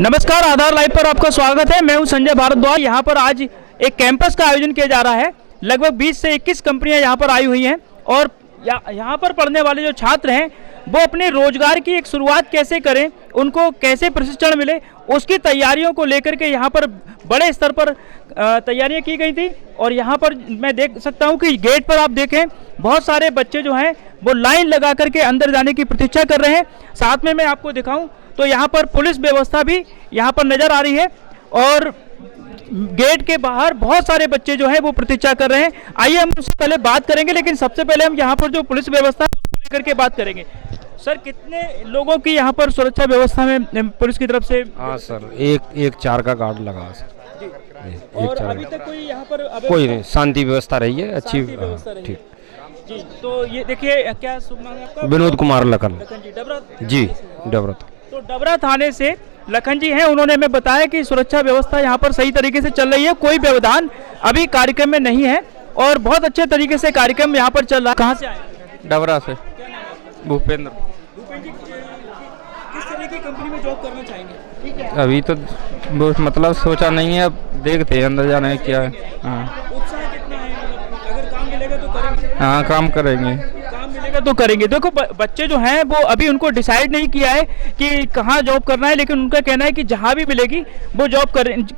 नमस्कार, आधार लाइव पर आपका स्वागत है। मैं हूं संजय भारद्वाज। यहां पर आज एक कैंपस का आयोजन किया जा रहा है। लगभग 20 से 21 कंपनियां यहां पर आई हुई हैं और यहां पर पढ़ने वाले जो छात्र हैं वो अपने रोजगार की एक शुरुआत कैसे करें, उनको कैसे प्रशिक्षण मिले, उसकी तैयारियों को लेकर के यहाँ पर बड़े स्तर पर तैयारियां की गई थी। और यहाँ पर मैं देख सकता हूँ कि गेट पर आप देखें बहुत सारे बच्चे जो हैं वो लाइन लगा करके अंदर जाने की प्रतीक्षा कर रहे हैं। साथ में मैं आपको दिखाऊं तो यहाँ पर पुलिस व्यवस्था भी यहाँ पर नज़र आ रही है और गेट के बाहर बहुत सारे बच्चे जो हैं वो प्रतीक्षा कर रहे हैं। आइए हम उससे पहले बात करेंगे, लेकिन सबसे पहले हम यहाँ पर जो पुलिस व्यवस्था है उसको लेकर के बात करेंगे। सर, कितने लोगों की यहाँ पर सुरक्षा व्यवस्था में पुलिस की तरफ से? हाँ सर, एक 4 का गार्ड लगा सर। और अभी तक कोई यहाँ पर कोई नहीं, शांति व्यवस्था रही है, अच्छी। ठीक जी। तो ये देखिए, क्या शुभ नाम है आपका? विनोद कुमार लखन जी, डबरा। तो डबरा थाने से लखन जी हैं। उन्होंने हमें बताया कि सुरक्षा व्यवस्था यहाँ पर सही तरीके से चल रही है, कोई व्यवधान अभी कार्यक्रम में नहीं है और बहुत अच्छे तरीके से कार्यक्रम यहाँ पर चल रहा है। कहाँ से आए? डबरा से। भूपेंद्र। किस तरह की कंपनी में जॉब करना चाहेंगे? अभी तो मतलब सोचा नहीं है, अब देखते हैं अंदर जाना है क्या है। हाँ, उत्साह कितना है? अगर काम मिलेगा तो करेंगे? हाँ, काम करेंगे। काम मिलेगा तो करेंगे। देखो, बच्चे जो हैं वो अभी उनको डिसाइड नहीं किया है कि कहाँ जॉब करना है, लेकिन उनका कहना है कि जहाँ भी मिलेगी वो जॉब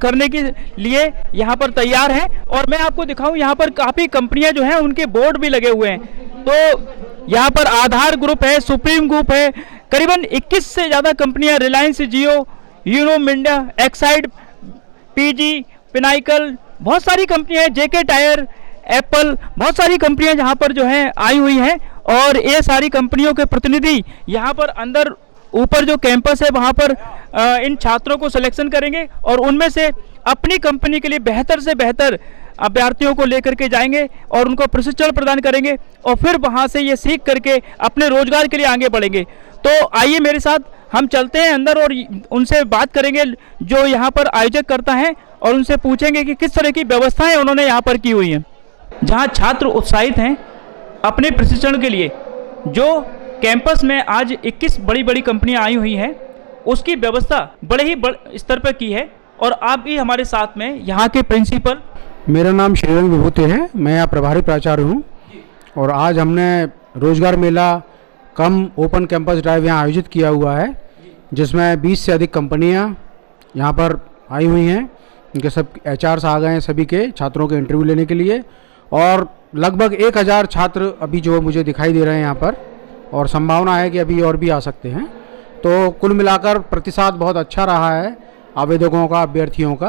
करने के लिए यहाँ पर तैयार हैं। और मैं आपको दिखाऊं, यहाँ पर काफ़ी कंपनियाँ जो हैं उनके बोर्ड भी लगे हुए हैं। तो यहाँ पर आधार ग्रुप है, सुप्रीम ग्रुप है, करीबन 21 से ज़्यादा कंपनियाँ, रिलायंस जियो, यूनो मिंडा, एक्साइड, पीजी, पिनाइकल, बहुत सारी कंपनियाँ हैं, जेके टायर, एप्पल, बहुत सारी कंपनियां यहाँ पर जो हैं आई हुई हैं। और ये सारी कंपनियों के प्रतिनिधि यहाँ पर अंदर ऊपर जो कैंपस है वहाँ पर इन छात्रों को सिलेक्शन करेंगे और उनमें से अपनी कंपनी के लिए बेहतर से बेहतर अभ्यर्थियों को लेकर के जाएंगे और उनको प्रशिक्षण प्रदान करेंगे और फिर वहाँ से ये सीख करके अपने रोजगार के लिए आगे बढ़ेंगे। तो आइए मेरे साथ हम चलते हैं अंदर और उनसे बात करेंगे जो यहाँ पर आयोजक करता है और उनसे पूछेंगे कि किस तरह की व्यवस्थाएं उन्होंने यहाँ पर की हुई हैं। जहाँ छात्र उत्साहित हैं अपने प्रशिक्षण के लिए, जो कैंपस में आज 21 बड़ी बड़ी कंपनियां आई हुई हैं उसकी व्यवस्था बड़े ही स्तर पर की है। और आप भी हमारे साथ में यहाँ के प्रिंसिपल। मेरा नाम श्रीरंग विभूति है, मैं यहाँ प्रभारी प्राचार्य हूँ और आज हमने रोजगार मेला कम ओपन कैंपस ड्राइव यहाँ आयोजित किया हुआ है, जिसमें 20 से अधिक कंपनियाँ यहाँ पर आई हुई हैं। इनके सब एचआर्स आ गए हैं सभी के छात्रों के इंटरव्यू लेने के लिए और लगभग 1000 छात्र अभी जो मुझे दिखाई दे रहे हैं यहाँ पर, और संभावना है कि अभी और भी आ सकते हैं। तो कुल मिलाकर प्रतिशत बहुत अच्छा रहा है आवेदकों का, अभ्यर्थियों का।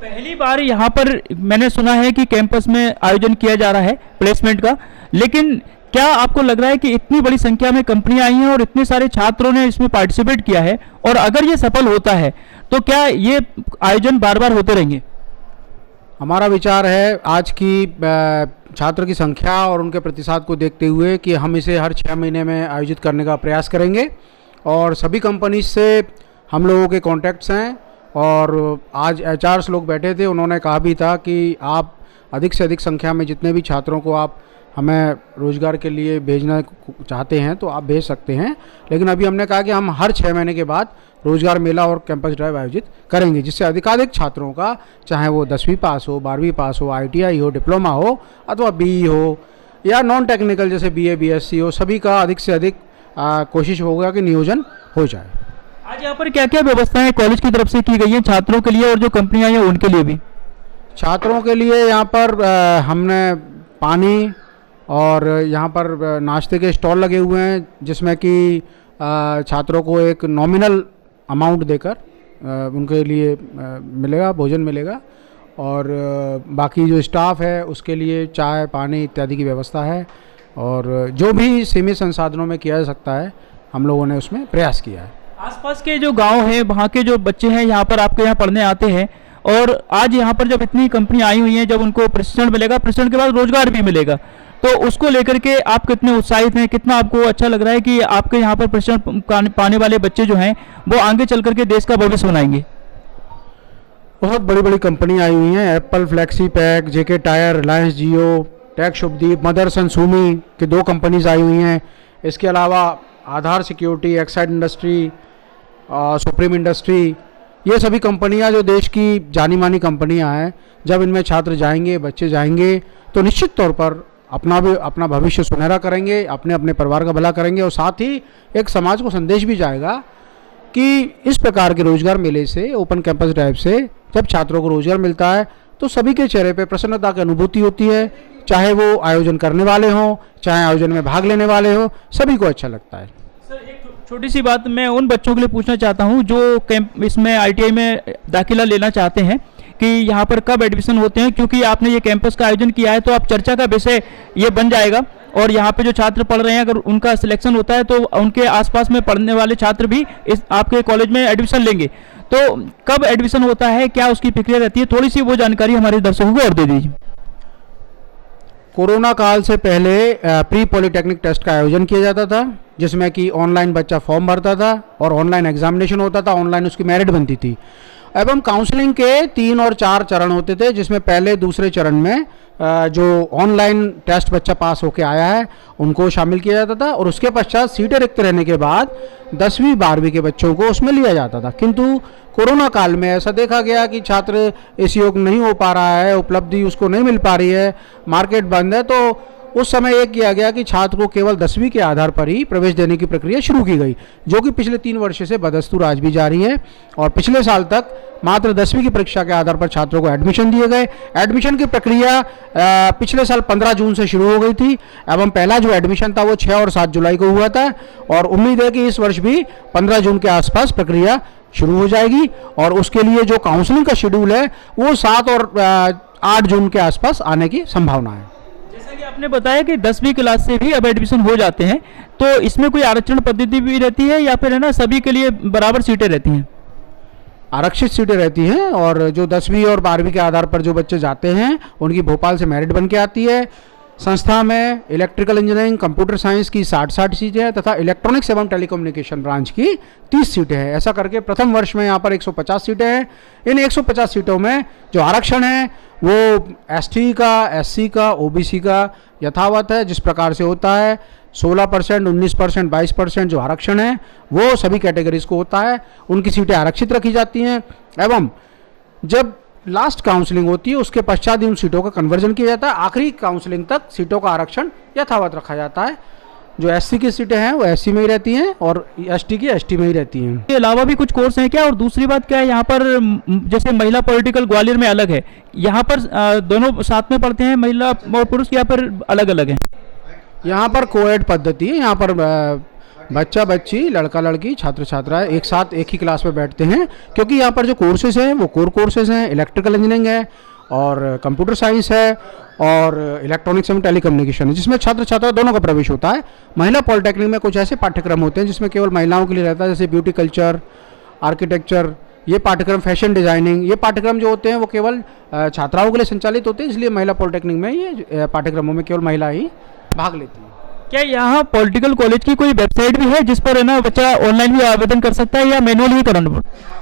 पहली बार यहाँ पर मैंने सुना है कि कैंपस में आयोजन किया जा रहा है प्लेसमेंट का, लेकिन क्या आपको लग रहा है कि इतनी बड़ी संख्या में कंपनियां आई हैं और इतने सारे छात्रों ने इसमें पार्टिसिपेट किया है और अगर ये सफल होता है तो क्या ये आयोजन बार बार होते रहेंगे? हमारा विचार है आज की छात्र की संख्या और उनके प्रतिशत को देखते हुए कि हम इसे हर 6 महीने में आयोजित करने का प्रयास करेंगे। और सभी कंपनी से हम लोगों के कॉन्टैक्ट्स हैं और आज एचआर्स लोग बैठे थे, उन्होंने कहा भी था कि आप अधिक से अधिक संख्या में जितने भी छात्रों को आप हमें रोज़गार के लिए भेजना चाहते हैं तो आप भेज सकते हैं। लेकिन अभी हमने कहा कि हम हर 6 महीने के बाद रोजगार मेला और कैंपस ड्राइव आयोजित करेंगे, जिससे अधिकाधिक छात्रों का, चाहे वो 10वीं पास हो, 12वीं पास हो, ITI हो, डिप्लोमा हो अथवा BE हो या नॉन टेक्निकल जैसे BA BSc हो, सभी का अधिक से अधिक कोशिश होगा कि नियोजन हो जाए। आज यहाँ पर क्या क्या व्यवस्थाएं कॉलेज की तरफ से की गई हैं छात्रों के लिए और जो कंपनियां हैं उनके लिए भी? छात्रों के लिए यहाँ पर हमने पानी और यहाँ पर नाश्ते के स्टॉल लगे हुए हैं, जिसमें कि छात्रों को एक नॉमिनल अमाउंट देकर उनके लिए मिलेगा, भोजन मिलेगा। और बाकी जो स्टाफ है उसके लिए चाय, पानी इत्यादि की व्यवस्था है और जो भी सीमित संसाधनों में किया जा सकता है हम लोगों ने उसमें प्रयास किया है। आसपास के जो गांव हैं वहाँ के जो बच्चे हैं यहाँ पर आपके यहाँ पढ़ने आते हैं और आज यहाँ पर जब इतनी कंपनी आई हुई हैं, जब उनको प्रशिक्षण मिलेगा, प्रशिक्षण के बाद रोजगार भी मिलेगा, तो उसको लेकर के आप कितने उत्साहित हैं? कितना आपको अच्छा लग रहा है कि आपके यहाँ पर प्रशिक्षण पाने वाले बच्चे जो हैं वो आगे चल करके देश का भविष्य बनाएंगे? बहुत बड़ी बड़ी कंपनी आई हुई हैं, Apple, flexi pack, JK tyre, Reliance Jio, tech Shubhdeep, Motherson Sumi की 2 कंपनीज आई हुई हैं। इसके अलावा Aadhaar security, Exide industry, Supreme industry, ये सभी कंपनियां जो देश की जानी मानी कंपनियां हैं, जब इनमें छात्र जाएंगे, बच्चे जाएंगे, तो निश्चित तौर पर अपना भविष्य सुनहरा करेंगे, अपने अपने परिवार का भला करेंगे, और साथ ही एक समाज को संदेश भी जाएगा कि इस प्रकार के रोजगार मेले से, ओपन कैंपस ड्राइव से जब छात्रों को रोजगार मिलता है तो सभी के चेहरे पे प्रसन्नता की अनुभूति होती है, चाहे वो आयोजन करने वाले हों, चाहे आयोजन में भाग लेने वाले हों, सभी को अच्छा लगता है। सर, एक छोटी सी बात मैं उन बच्चों के लिए पूछना चाहता हूं जो कैंप इसमें ITI में दाखिला लेना चाहते हैं कि यहाँ पर कब एडमिशन होते हैं, क्योंकि आपने ये कैंपस का आयोजन किया है तो आप चर्चा का विषय ये बन जाएगा, और यहाँ पे जो छात्र पढ़ रहे हैं अगर उनका सिलेक्शन होता है तो उनके आसपास में पढ़ने वाले छात्र भी इस आपके कॉलेज में एडमिशन लेंगे। तो कब एडमिशन होता है, क्या उसकी प्रक्रिया रहती है, थोड़ी सी वो जानकारी हमारे दर्शकों को और दे दीजिए। कोरोना काल से पहले प्री पॉलिटेक्निक टेस्ट का आयोजन किया जाता था, जिसमें कि ऑनलाइन बच्चा फॉर्म भरता था और ऑनलाइन एग्जामिनेशन होता था, ऑनलाइन उसकी मेरिट बनती थी। एवं काउंसलिंग के 3 और 4 चरण होते थे, जिसमें पहले दूसरे चरण में जो ऑनलाइन टेस्ट बच्चा पास होके आया है उनको शामिल किया जाता था, और उसके पश्चात सीटें रिक्त रहने के बाद 10वीं 12वीं के बच्चों को उसमें लिया जाता था। किंतु कोरोना काल में ऐसा देखा गया कि छात्र इस योग्य नहीं हो पा रहा है, उपलब्धि उसको नहीं मिल पा रही है, मार्केट बंद है, तो उस समय ये किया गया कि छात्र को केवल 10वीं के आधार पर ही प्रवेश देने की प्रक्रिया शुरू की गई, जो कि पिछले 3 वर्ष से बदस्तूर आज भी जारी है। और पिछले साल तक मात्र 10वीं की परीक्षा के आधार पर छात्रों को एडमिशन दिए गए। एडमिशन की प्रक्रिया पिछले साल 15 जून से शुरू हो गई थी, एवं पहला जो एडमिशन था वो 6 और 7 जुलाई को हुआ था, और उम्मीद है कि इस वर्ष भी 15 जून के आसपास प्रक्रिया शुरू हो जाएगी, और उसके लिए जो काउंसलिंग का शेड्यूल है वो 7 और 8 जून के आसपास आने की संभावना है। जैसा कि आपने बताया कि 10वीं क्लास से भी अब एडमिशन हो जाते हैं, तो इसमें कोई आरक्षण पद्धति भी रहती है या फिर है ना सभी के लिए बराबर सीटें रहती हैं? आरक्षित सीटें रहती हैं, और जो 10वीं और 12वीं के आधार पर जो बच्चे जाते हैं उनकी भोपाल से मेरिट बन के आती है। संस्था में इलेक्ट्रिकल इंजीनियरिंग, कंप्यूटर साइंस की 60 सीटें हैं तथा इलेक्ट्रॉनिक्स एवं टेलीकम्युनिकेशन ब्रांच की 30 सीटें हैं। ऐसा करके प्रथम वर्ष में यहाँ पर 150 सीटें हैं। इन 150 सीटों में जो आरक्षण है वो ST का, SC का, OBC का यथावत है, जिस प्रकार से होता है 16%, 19%, 22% जो आरक्षण है वो सभी कैटेगरीज को होता है। उनकी सीटें आरक्षित रखी जाती हैं, एवं जब लास्ट काउंसलिंग होती है उसके पश्चात उन सीटों का कन्वर्जन किया जाता है। आखिरी काउंसलिंग तक सीटों का आरक्षण यथावत रखा जाता है। जो SC की सीटें हैं वो SC में ही रहती हैं, और ST की ST में ही रहती हैं। इसके अलावा भी कुछ कोर्स हैं क्या? और दूसरी बात क्या है, यहाँ पर जैसे महिला पॉलिटिकल ग्वालियर में अलग है, यहाँ पर दोनों साथ में पढ़ते हैं महिला और पुरुष, या फिर अलग अलग है? यहाँ पर कोएड पद्धति है। यहाँ पर बच्चा बच्ची, लड़का लड़की, छात्र छात्राएं एक साथ एक ही क्लास में बैठते हैं, क्योंकि यहाँ पर जो कोर्सेज हैं वो कोर कोर्सेज हैं। इलेक्ट्रिकल इंजीनियरिंग है, और कंप्यूटर साइंस है, और इलेक्ट्रॉनिक्स एवं टेलीकम्युनिकेशन है, जिसमें छात्र छात्रा दोनों का प्रवेश होता है। महिला पॉलिटेक्निक में कुछ ऐसे पाठ्यक्रम होते हैं जिसमें केवल महिलाओं के लिए रहता है, जैसे ब्यूटी कल्चर, आर्किटेक्चर, ये पाठ्यक्रम, फैशन डिज़ाइनिंग, ये पाठ्यक्रम जो होते हैं वो केवल छात्राओं के लिए संचालित होते हैं। इसलिए महिला पॉलिटेक्निक में ये पाठ्यक्रमों में केवल महिला ही भाग लेती है। क्या यहाँ पॉलिटिकल कॉलेज की कोई वेबसाइट भी है जिस पर है ना बच्चा ऑनलाइन भी आवेदन कर सकता है, या मैनुअल ही कराना पड़ता है?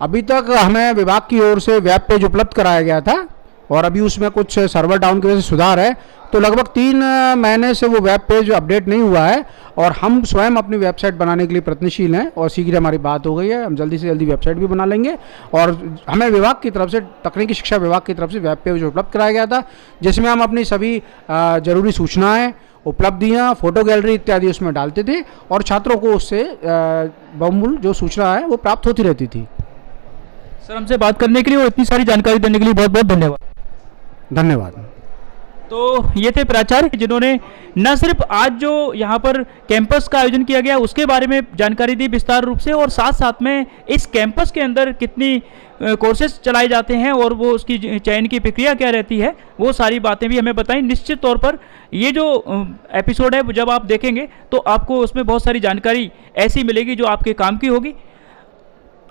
अभी तक हमें विभाग की ओर से वेब पेज उपलब्ध कराया गया था, और अभी उसमें कुछ सर्वर डाउन की वजह से सुधार है, तो लगभग 3 महीने से वो वेब पेज अपडेट नहीं हुआ है, और हम स्वयं अपनी वेबसाइट बनाने के लिए प्रयत्नशील हैं, और शीघ्र हमारी बात हो गई है, हम जल्दी से जल्दी वेबसाइट भी बना लेंगे। और हमें विभाग की तरफ से, तकनीकी शिक्षा विभाग की तरफ से वेब पेज उपलब्ध कराया गया था, जिसमें हम अपनी सभी जरूरी सूचनाएँ, उपलब्धियाँ, फोटो गैलरी इत्यादि उसमें डालते थे, और छात्रों को उससे बहुमूल्य जो सूचना है वो प्राप्त होती रहती थी। सर, हमसे बात करने के लिए और इतनी सारी जानकारी देने के लिए बहुत बहुत धन्यवाद। धन्यवाद। तो ये थे प्राचार्य जिन्होंने न सिर्फ आज जो यहाँ पर कैंपस का आयोजन किया गया उसके बारे में जानकारी दी विस्तार रूप से, और साथ साथ में इस कैंपस के अंदर कितनी कोर्सेज चलाए जाते हैं और वो उसकी चयन की प्रक्रिया क्या रहती है, वो सारी बातें भी हमें बताई। निश्चित तौर पर ये जो एपिसोड है जब आप देखेंगे तो आपको उसमें बहुत सारी जानकारी ऐसी मिलेगी जो आपके काम की होगी।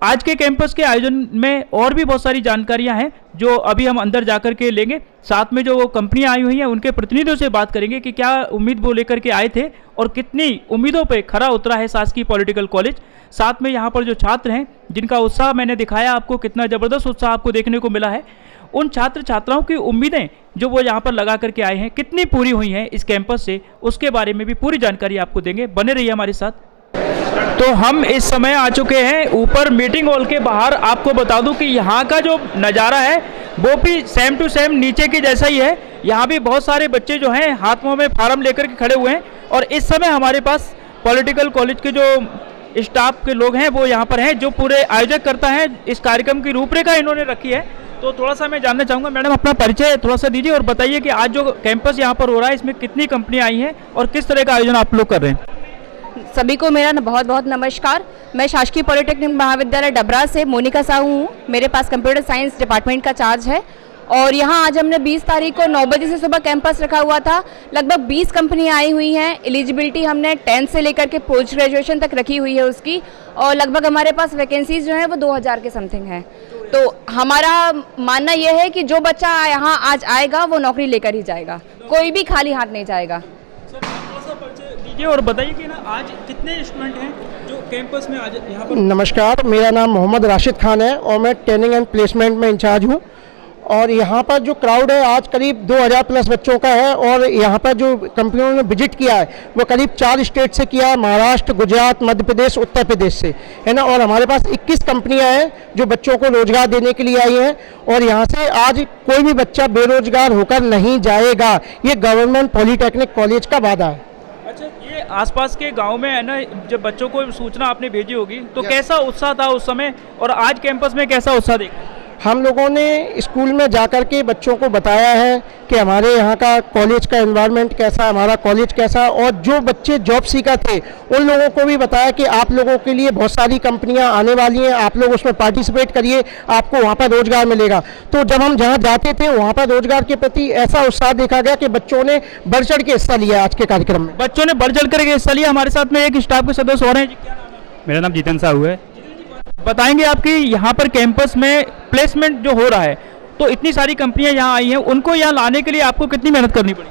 आज के कैंपस के आयोजन में और भी बहुत सारी जानकारियां हैं जो अभी हम अंदर जाकर के लेंगे। साथ में जो कंपनियां आई हुई हैं उनके प्रतिनिधियों से बात करेंगे कि क्या उम्मीद वो लेकर के आए थे और कितनी उम्मीदों पे खरा उतरा है शासकीय पॉलिटिकल कॉलेज। साथ में यहाँ पर जो छात्र हैं जिनका उत्साह मैंने दिखाया आपको, कितना ज़बरदस्त उत्साह आपको देखने को मिला है, उन छात्र छात्राओं की उम्मीदें जो वो यहाँ पर लगा करके आए हैं कितनी पूरी हुई हैं इस कैंपस से, उसके बारे में भी पूरी जानकारी आपको देंगे। बने रहिए हमारे साथ। तो हम इस समय आ चुके हैं ऊपर मीटिंग हॉल के बाहर। आपको बता दूं कि यहाँ का जो नज़ारा है वो भी सेम टू सेम नीचे की जैसा ही है। यहाँ भी बहुत सारे बच्चे जो हैं हाथों में फार्म लेकर के खड़े हुए हैं और इस समय हमारे पास पॉलिटिकल कॉलेज के जो स्टाफ के लोग हैं वो यहाँ पर हैं, जो पूरे आयोजक करता है। इस कार्यक्रम की रूपरेखा इन्होंने रखी है। तो थोड़ा सा मैं जानना चाहूँगा, मैडम अपना परिचय थोड़ा सा दीजिए और बताइए कि आज जो कैंपस यहाँ पर हो रहा है इसमें कितनी कंपनियाँ आई हैं और किस तरह का आयोजन आप लोग कर रहे हैं। सभी को मेरा बहुत बहुत नमस्कार। मैं शासकीय पॉलिटेक्निक महाविद्यालय डबरा से मोनिका साहू हूँ। मेरे पास कंप्यूटर साइंस डिपार्टमेंट का चार्ज है और यहाँ आज हमने 20 तारीख को 9 बजे से सुबह कैंपस रखा हुआ था। लगभग 20 कंपनियाँ आई हुई हैं। एलिजिबिलिटी हमने 10th से लेकर के पोस्ट ग्रेजुएशन तक रखी हुई है उसकी, और लगभग हमारे पास वैकेंसीज जो हैं वो 2000 के समथिंग हैं। तो हमारा मानना यह है कि जो बच्चा यहाँ आज आएगा वो नौकरी लेकर ही जाएगा, कोई भी खाली हाथ नहीं जाएगा। दीजिए और बताइए कि ना आज कितने स्टूडेंट हैं जो कैंपस में आज यहाँ पर। नमस्कार, मेरा नाम मोहम्मद राशिद खान है और मैं ट्रेनिंग एंड प्लेसमेंट में इंचार्ज हूँ। और यहाँ पर जो क्राउड है आज करीब 2000 प्लस बच्चों का है और यहाँ पर जो कंपनियों ने विजिट किया है वो करीब 4 स्टेट से किया है, महाराष्ट्र, गुजरात, मध्य प्रदेश, उत्तर प्रदेश से, है ना। और हमारे पास 21 कंपनियाँ हैं जो बच्चों को रोजगार देने के लिए आई हैं और यहाँ से आज कोई भी बच्चा बेरोजगार होकर नहीं जाएगा। ये गवर्नमेंट पॉलिटेक्निक कॉलेज का वादा है। अच्छा, ये आसपास के गांव में है ना, जब बच्चों को सूचना आपने भेजी होगी तो कैसा उत्साह था उस समय और आज कैंपस में कैसा उत्साह देखा? हम लोगों ने स्कूल में जाकर के बच्चों को बताया है कि हमारे यहाँ का कॉलेज का एनवायरनमेंट कैसा है, हमारा कॉलेज कैसा है, और जो बच्चे जॉब सीकर थे उन लोगों को भी बताया कि आप लोगों के लिए बहुत सारी कंपनियाँ आने वाली हैं, आप लोग उसमें पार्टिसिपेट करिए, आपको वहाँ पर रोजगार मिलेगा। तो जब हम जहाँ जाते थे वहाँ पर रोजगार के प्रति ऐसा उत्साह देखा गया कि बच्चों ने बढ़ चढ़ के हिस्सा लिया आज के कार्यक्रम में। बच्चों ने बढ़ चढ़ करके हिस्सा लिया। हमारे साथ में एक स्टाफ के सदस्य हो रहे हैं जी, क्या नाम है? मेरा नाम जितेंद्र साहू है। बताएंगे आपकी यहाँ पर कैंपस में प्लेसमेंट जो हो रहा है, तो इतनी सारी कंपनियां यहाँ आई हैं, उनको यहाँ लाने के लिए आपको कितनी मेहनत करनी पड़ी?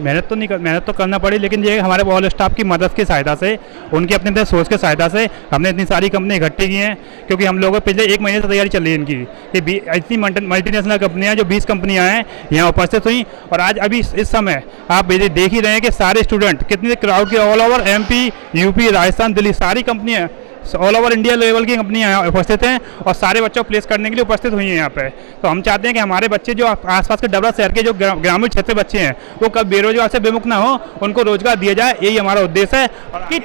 मेहनत तो करना पड़ी, लेकिन ये हमारे ऑल स्टाफ की मदद की सहायता से, उनकी अपने अपने सोच की सहायता से हमने इतनी सारी कंपनी इकट्ठी की हैं। क्योंकि हम लोगों को पिछले 1 महीने से तैयारी चल रही है इनकी कि इतनी मल्टीनेशनल कंपनियां जो 20 कंपनियां हैं यहाँ उपस्थित हुई। और आज अभी इस समय आप देख ही रहे हैं कि सारे स्टूडेंट कितने क्राउड के all over MP, UP, Rajasthan, Delhi, सारी कंपनियाँ ऑल ओवर इंडिया लेवल की कंपनियां यहाँ उपस्थित हैं और सारे बच्चों को प्लेस करने के लिए उपस्थित हुई हैं यहाँ पे। तो हम चाहते हैं कि हमारे बच्चे जो आसपास के डबरा शहर के जो ग्रामीण क्षेत्र के बच्चे हैं वो कब बेरोजगार से विमुक्त ना हो, उनको रोजगार दिया जाए, यही हमारा उद्देश्य है। कि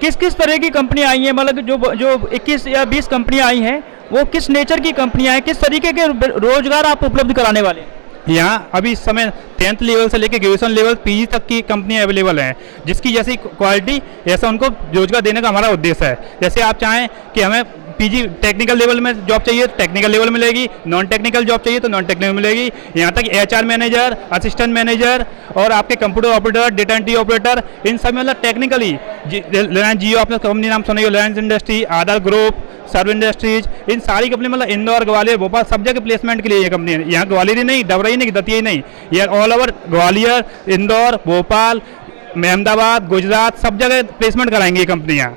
किस किस तरह की कंपनियां आई हैं, मतलब जो 21 या 20 कंपनियां आई हैं वो किस नेचर की कंपनियां हैं, किस तरीके के रोजगार आप उपलब्ध कराने वाले हैं? यहाँ अभी इस समय 10th लेवल से लेकर ग्रेजुएशन लेवल PG तक की कंपनियां अवेलेबल हैं, जिसकी जैसी क्वालिटी ऐसा उनको रोजगार देने का हमारा उद्देश्य है। जैसे आप चाहें कि हमें PG टेक्निकल लेवल में जॉब चाहिए तो टेक्निकल लेवल मिलेगी, नॉन टेक्निकल जॉब चाहिए तो नॉन टेक्निकल मिलेगी। यहाँ तक HR मैनेजर, असिस्टेंट मैनेजर और आपके computer operator, data entry operator, इन सब में मतलब टेक्निकली रिलायंस जियो, आपने कंपनी नाम सुना, रिलायंस इंडस्ट्री, आधार ग्रुप, सर्व इंडस्ट्रीज, इन सारी कंपनी मतलब इंदौर, ग्वालियर, भोपाल सब जगह प्लेसमेंट के लिए ये कंपनी है। यहाँ ग्वालियर ही नहीं, डबरा ही नहीं, दतिया ही नहीं, ये ऑल ओवर ग्वालियर, इंदौर, भोपाल, अहमदाबाद, गुजरात सब जगह प्लेसमेंट कराएंगी ये कंपनियाँ।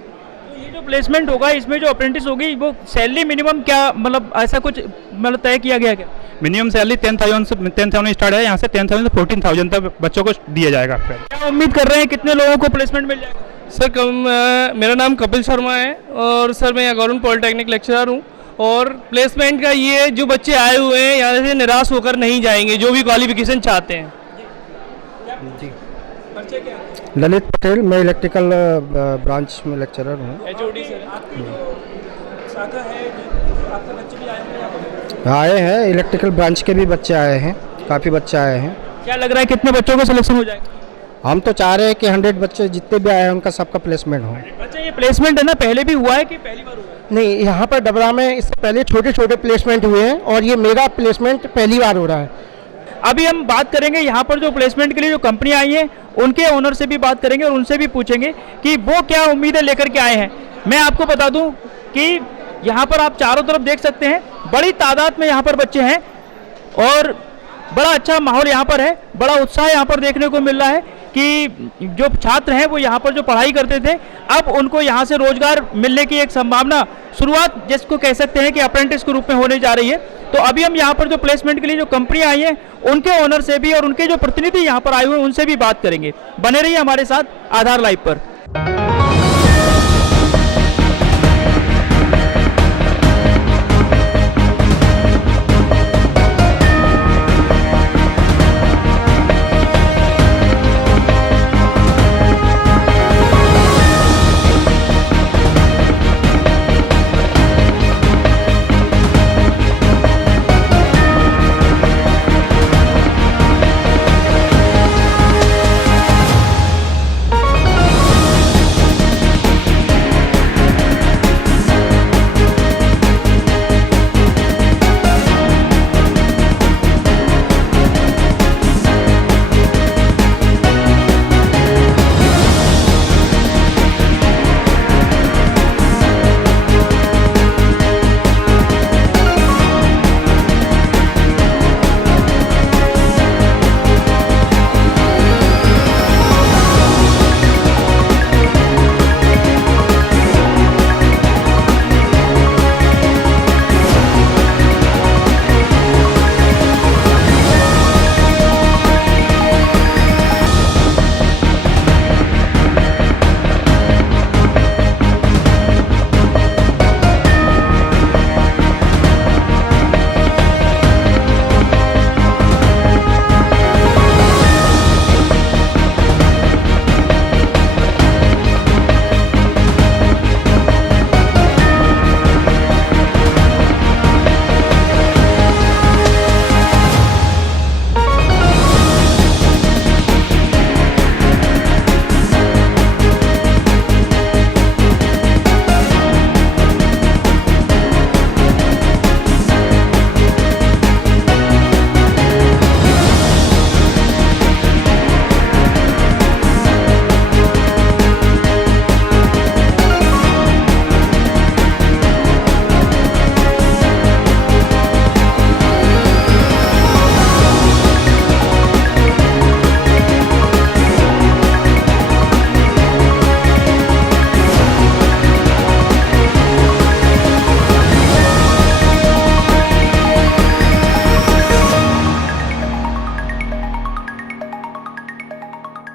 ये जो प्लेसमेंट होगा इसमें जो अप्रेंटिस होगी वो सैलरी मिनिमम क्या, मतलब ऐसा कुछ मतलब तय किया गया क्या? मिनिमम सैलरी 10,000 से 10,000 स्टार्ट है, यहाँ से 10,000 से 14,000 तक बच्चों को दिया जाएगा। फिर क्या उम्मीद कर रहे हैं कितने लोगों को प्लेसमेंट मिल जाएगा? सर मेरा नाम कपिल शर्मा है और सर मैं यहाँ गवर्नमेंट पॉलिटेक्निक लेक्चरर हूँ। और प्लेसमेंट का ये जो बच्चे आए हुए हैं यहाँ से निराश होकर नहीं जाएंगे, जो भी क्वालिफिकेशन चाहते हैं। जी, ललित पटेल, मैं इलेक्ट्रिकल ब्रांच में लेक्चरर हूँ। HOD सर, आपकी जो शाखा है, आपके बच्चे भी आए हैं? आए हैं, इलेक्ट्रिकल ब्रांच के भी बच्चे आए हैं, काफ़ी बच्चे आए हैं। क्या लग रहा है कितने बच्चों का सिलेक्शन हो जाएगा? हम तो चाह रहे हैं कि 100 बच्चे जितने भी आए हैं उनका सबका प्लेसमेंट हो। अच्छा, ये प्लेसमेंट है ना पहले भी हुआ है कि पहली बार हुआ है? नहीं, यहाँ पर डबरा में इससे पहले छोटे छोटे प्लेसमेंट हुए हैं और ये मेरा प्लेसमेंट पहली बार हो रहा है। अभी हम बात करेंगे यहाँ पर जो प्लेसमेंट के लिए जो कंपनी आई है उनके ओनर से भी बात करेंगे और उनसे भी पूछेंगे कि वो क्या उम्मीदें लेकर के आए हैं। मैं आपको बता दूं कि यहाँ पर आप चारों तरफ देख सकते हैं, बड़ी तादाद में यहाँ पर बच्चे हैं और बड़ा अच्छा माहौल यहाँ पर है, बड़ा उत्साह यहाँ पर देखने को मिल रहा है कि जो छात्र हैं वो यहाँ पर जो पढ़ाई करते थे अब उनको यहाँ से रोजगार मिलने की एक संभावना शुरुआत जिसको कह सकते हैं कि अप्रेंटिस के रूप में होने जा रही है। तो अभी हम यहाँ पर जो प्लेसमेंट के लिए जो कंपनी आई है उनके ओनर से भी और उनके जो प्रतिनिधि यहाँ पर आए हुए हैं उनसे भी बात करेंगे। बने रहिए हमारे साथ आधार लाइव पर।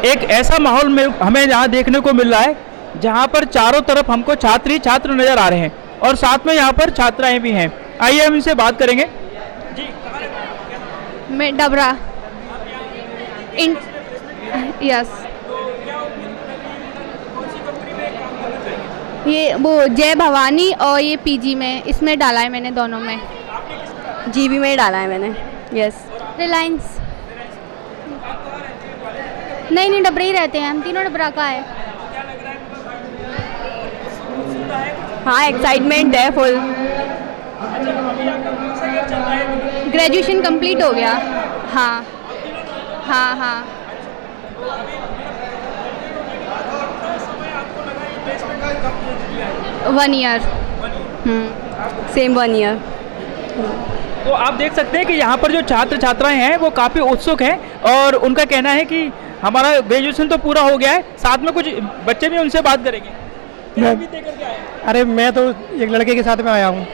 एक ऐसा माहौल में हमें यहाँ देखने को मिल रहा है जहाँ पर चारों तरफ हमको छात्र ही छात्र नजर आ रहे हैं और साथ में यहाँ पर छात्राएं भी हैं। आइए हम इनसे बात करेंगे। मैं डबरा यस, ये वो जय भवानी और ये पीजी में, इसमें डाला है मैंने, दोनों में। जीबी में ही डाला है मैंने। यस। रिलायंस नहीं, डबरा ही रहते हैं हम, तीनों डबरा का है। हाँ, एक्साइटमेंट है फुल। ग्रेजुएशन कंप्लीट हो गया। हाँ हाँ हाँ। One year. Same 1 year. तो आप देख सकते हैं कि यहाँ पर जो छात्र छात्राएं हैं वो काफ़ी उत्सुक हैं और उनका कहना है कि हमारा ग्रेजुएशन तो पूरा हो गया है, साथ में कुछ बच्चे भी उनसे बात करेंगे। क्या अभी देकर के आए? अरे मैं तो एक लड़के के साथ में आया हूँ।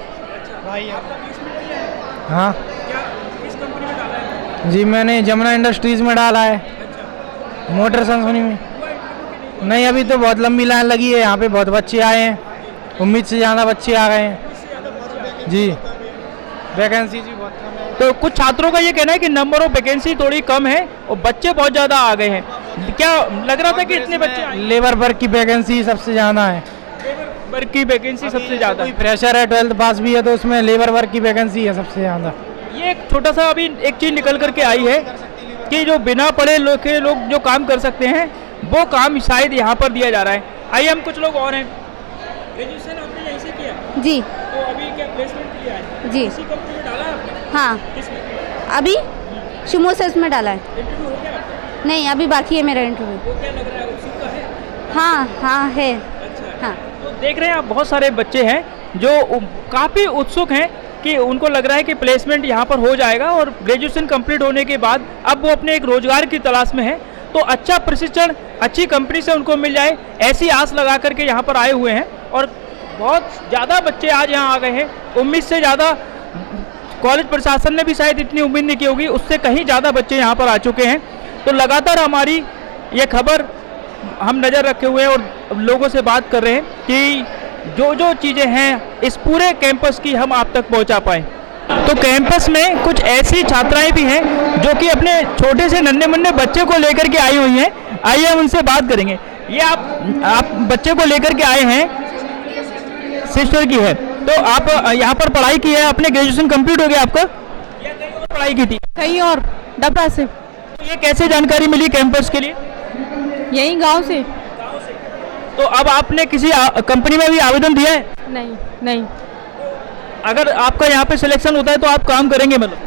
हाँ किस कंपनी में डाला है? जी, मैंने जमुना इंडस्ट्रीज़ में डाला है। मोटर कंपनी में नहीं, अभी तो बहुत लंबी लाइन लगी है, यहाँ पे बहुत बच्चे आए हैं, उम्मीद से ज़्यादा बच्चे आ गए हैं जी। वैकेंसी जी बहुत कम है। तो कुछ छात्रों का ये कहना है कि नंबर ऑफ वैकेंसी थोड़ी कम है और बच्चे बहुत ज़्यादा आ गए हैं। क्या लग रहा था कि इतने बच्चे आएंगे? लेबर वर्क की वैकेंसी सबसे ज़्यादा है। वर्क की वैकेंसी सबसे ज़्यादा। कोई फ्रेशर है 12th पास भी है तो उसमें लेबर वर्क की वैकेंसी है सबसे ज़्यादा। ये एक छोटा सा अभी एक चीज़ निकल करके आई है कि जो बिना पढ़े लोग जो काम कर सकते हैं वो काम शायद यहाँ पर दिया जा रहा है। आइए हम कुछ लोग और हैं। ग्रेजुएशन आपने यहीं से किया? जी तो अभी क्या प्लेसमेंट के लिए आए? जी। इसी कंपनी में डाला है आपने? हाँ, किसमें? अभी शुमो से उसमें डाला है। इंटरव्यू हो गया आपका? नहीं, अभी बाकी है मेरा इंटरव्यू। वो क्या लग रहा है, उत्सुक का है? हाँ हाँ है। अच्छा। हाँ तो देख रहे हैं आप बहुत सारे बच्चे हैं जो काफ़ी उत्सुक हैं कि उनको लग रहा है कि प्लेसमेंट यहाँ पर हो जाएगा और ग्रेजुएशन कंप्लीट होने के बाद अब वो अपने एक रोजगार की तलाश में है, तो अच्छा प्रशिक्षण अच्छी कंपनी से उनको मिल जाए ऐसी आस लगा करके यहाँ पर आए हुए हैं। और बहुत ज़्यादा बच्चे आज यहाँ आ गए हैं, उम्मीद से ज़्यादा। कॉलेज प्रशासन ने भी शायद इतनी उम्मीद नहीं की होगी, उससे कहीं ज़्यादा बच्चे यहाँ पर आ चुके हैं। तो लगातार हमारी ये खबर हम नज़र रखे हुए हैं और लोगों से बात कर रहे हैं कि जो जो चीज़ें हैं इस पूरे कैंपस की हम आप तक पहुंचा पाएँ। तो कैंपस में कुछ ऐसी छात्राएं भी हैं जो कि अपने छोटे से नन्हे मुन्ने बच्चे को लेकर के आई हुई हैं। आइए हम उनसे बात करेंगे। ये आप बच्चे को लेकर के आए हैं, सिस्टर की है, तो आप यहाँ पर पढ़ाई की है, अपने ग्रेजुएशन कंप्लीट हो गया आपका या कहीं और पढ़ाई की थी? कहीं और, डबरा से। तो ये कैसे जानकारी मिली कैंपस के लिए? यही गांव से। तो अब आपने किसी कंपनी में भी आवेदन दिया है? नहीं नहीं। अगर आपका यहाँ पे सिलेक्शन होता है तो आप काम करेंगे मतलब?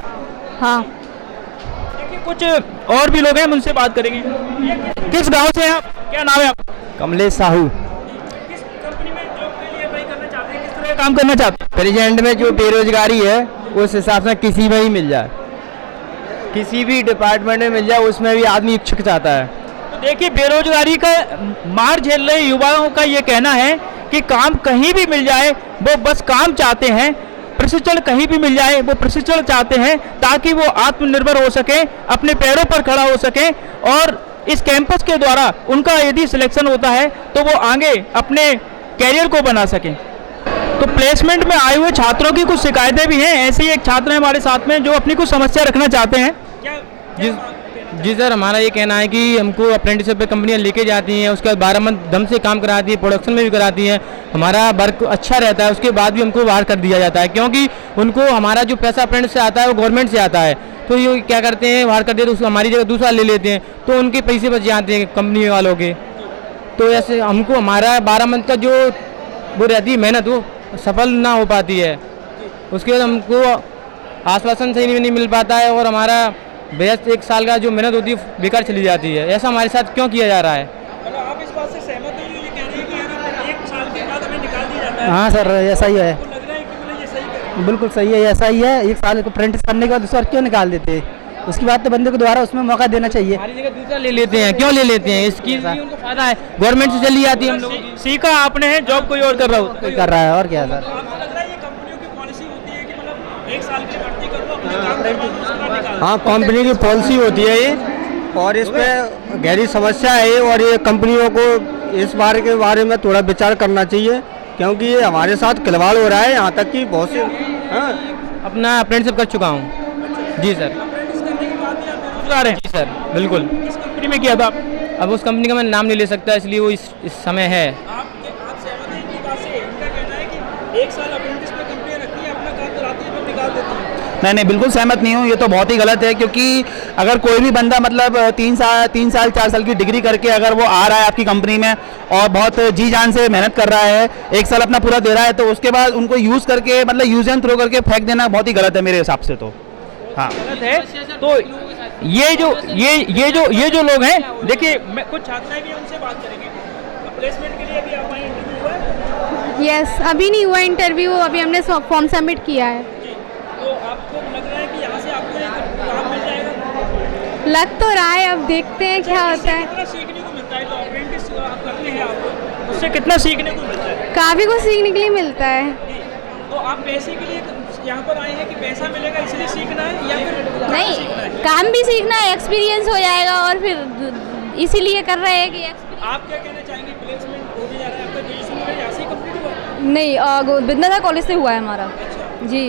हाँ। देखिए कुछ और भी लोग हैं, हम उनसे बात करेंगे। ये किस गांव से हैं आप? क्या नाम है आपका? कमलेश साहू। किस कंपनी में जॉब के लिए अप्लाई करना चाहते हैं, किस तरह का काम करना चाहते हैं? प्रेजेंट में जो बेरोजगारी है उस हिसाब से किसी में ही मिल जाए, किसी भी डिपार्टमेंट में मिल जाए, उसमें भी आदमी इच्छुक चाहता है। तो देखिए बेरोजगारी का मार झेल रहे युवाओं का ये कहना है कि काम कहीं भी मिल जाए वो बस काम चाहते हैं, प्रशिक्षण कहीं भी मिल जाए वो प्रशिक्षण चाहते हैं ताकि वो आत्मनिर्भर हो सके, अपने पैरों पर खड़ा हो सके। और इस कैंपस के द्वारा उनका यदि सिलेक्शन होता है तो वो आगे अपने कैरियर को बना सकें। तो प्लेसमेंट में आए हुए छात्रों की कुछ शिकायतें भी हैं। ऐसे ही एक छात्र है हमारे साथ में जो अपनी कुछ समस्या रखना चाहते हैं। जी सर, हमारा ये कहना है कि हमको अप्रेंटिसशिप पे कंपनियां लेके जाती हैं, उसके बाद 12 मंथ दम से काम कराती है, प्रोडक्शन में भी कराती हैं, हमारा वर्क अच्छा रहता है, उसके बाद भी हमको बाहर कर दिया जाता है क्योंकि उनको हमारा जो पैसा अप्रेंटिस से आता है वो गवर्नमेंट से आता है। तो ये क्या करते हैं, बाहर कर देते हैं, उसको हमारी जगह दूसरा ले लेते हैं, तो उनके पैसे बच जाते हैं कंपनी वालों के। तो ऐसे हमको हमारा 12 मंथ का जो वो रहती है मेहनत वो सफल ना हो पाती है, उसके बाद हमको आश्वासन सही नहीं मिल पाता है और हमारा बेहद 1 साल का जो मेहनत होती है बेकार चली जाती है। ऐसा हमारे साथ क्यों किया जा रहा है? आप इस बात से सहमत हैं? ये कह रहे हैं कि 1 साल के बाद हमें निकाल दिया जाता है। हाँ सर, ऐसा ही है। लग रहा है कि मतलब ये सही कर रहे हैं। बिल्कुल सही है, ऐसा ही है। 1 साल को अप्रेंटिस करने के बाद दूसरा क्यों निकाल देते? उसके बाद तो बंदे को दोबारा उसमें मौका देना चाहिए। हमारी जगह दूसरा ले लेते हैं, क्यों ले लेते हैं? इसकी भी उनको फायदा है, गवर्नमेंट से चली जाती है हम लोग। सीखा आपने है, जॉब कोई और कर रहा हो। कोई कर रहा है और क्या सर। आपको लग रहा है ये कंपनियों की पॉलिसी होती है कि मतलब 1 साल की भर्ती करो, अपने काम करवा दो, उसके बाद निकाल दो। हाँ, कंपनी की पॉलिसी होती है ये और इसमें गहरी समस्या है और ये कंपनियों को इस बारे के बारे में थोड़ा विचार करना चाहिए, क्योंकि ये हमारे साथ खिलवाड़ हो रहा है। यहाँ तक कि बहुत से अपना अप्रेंटिसशिप कर चुका हूँ जी सर। रोजगार है जी सर बिल्कुल। किस कंपनी में किया था आप? अब उस कंपनी का मैं नाम नहीं ले सकता, इसलिए वो इस समय है। आप सहमत हैं इनकी बात से? इनका कहना है कि 1 साल अप्रेंटिस में कंपनियां रखती हैं, अपना काम कराती है, फिर निकाल देती हैं। नहीं, बिल्कुल सहमत नहीं हूँ। ये तो बहुत ही गलत है, क्योंकि अगर कोई भी बंदा मतलब 3 साल 4 साल की डिग्री करके अगर वो आ रहा है आपकी कंपनी में और बहुत जी जान से मेहनत कर रहा है, 1 साल अपना पूरा दे रहा है, तो उसके बाद उनको यूज़ करके मतलब यूज़ एंड थ्रो करके फेंक देना बहुत ही गलत है मेरे हिसाब से। तो हाँ गलत है। तो ये जो लोग हैं, देखिए मैं कुछ छात्राएं भी हैं, उनसे बात करेंगे। प्लेसमेंट के लिए अभी आप आए, इंटरव्यू हुआ है? यस, अभी नहीं हुआ इंटरव्यू, अभी हमने फॉर्म सबमिट किया है। तो आपको लग रहा है कि यहाँ से आपको एक काम मिल जाएगा? लग तो रहा है, अब देखते हैं क्या होता है। कितना सीखने को मिलता है? तो अप्रेंटिस आप करते हैं, आपको उससे कितना सीखने को मिलता है? काफ़ी कुछ सीखने के लिए मिलता है। तो आप पैसे के लिए यहाँ पर आए हैं कि पैसा मिलेगा इसलिए सीखना है, या फिर नहीं, सीखना है? काम भी सीखना है, एक्सपीरियंस हो जाएगा, और फिर इसीलिए कर रहे हैं कि आप क्या कहना चाहेंगे? प्लेसमेंट होने जा रहा है आपका, ग्रेजुएशन में यहाँ से ही कंप्लीट हुआ? नहीं, विद्यानगर कॉलेज से हुआ है हमारा जी।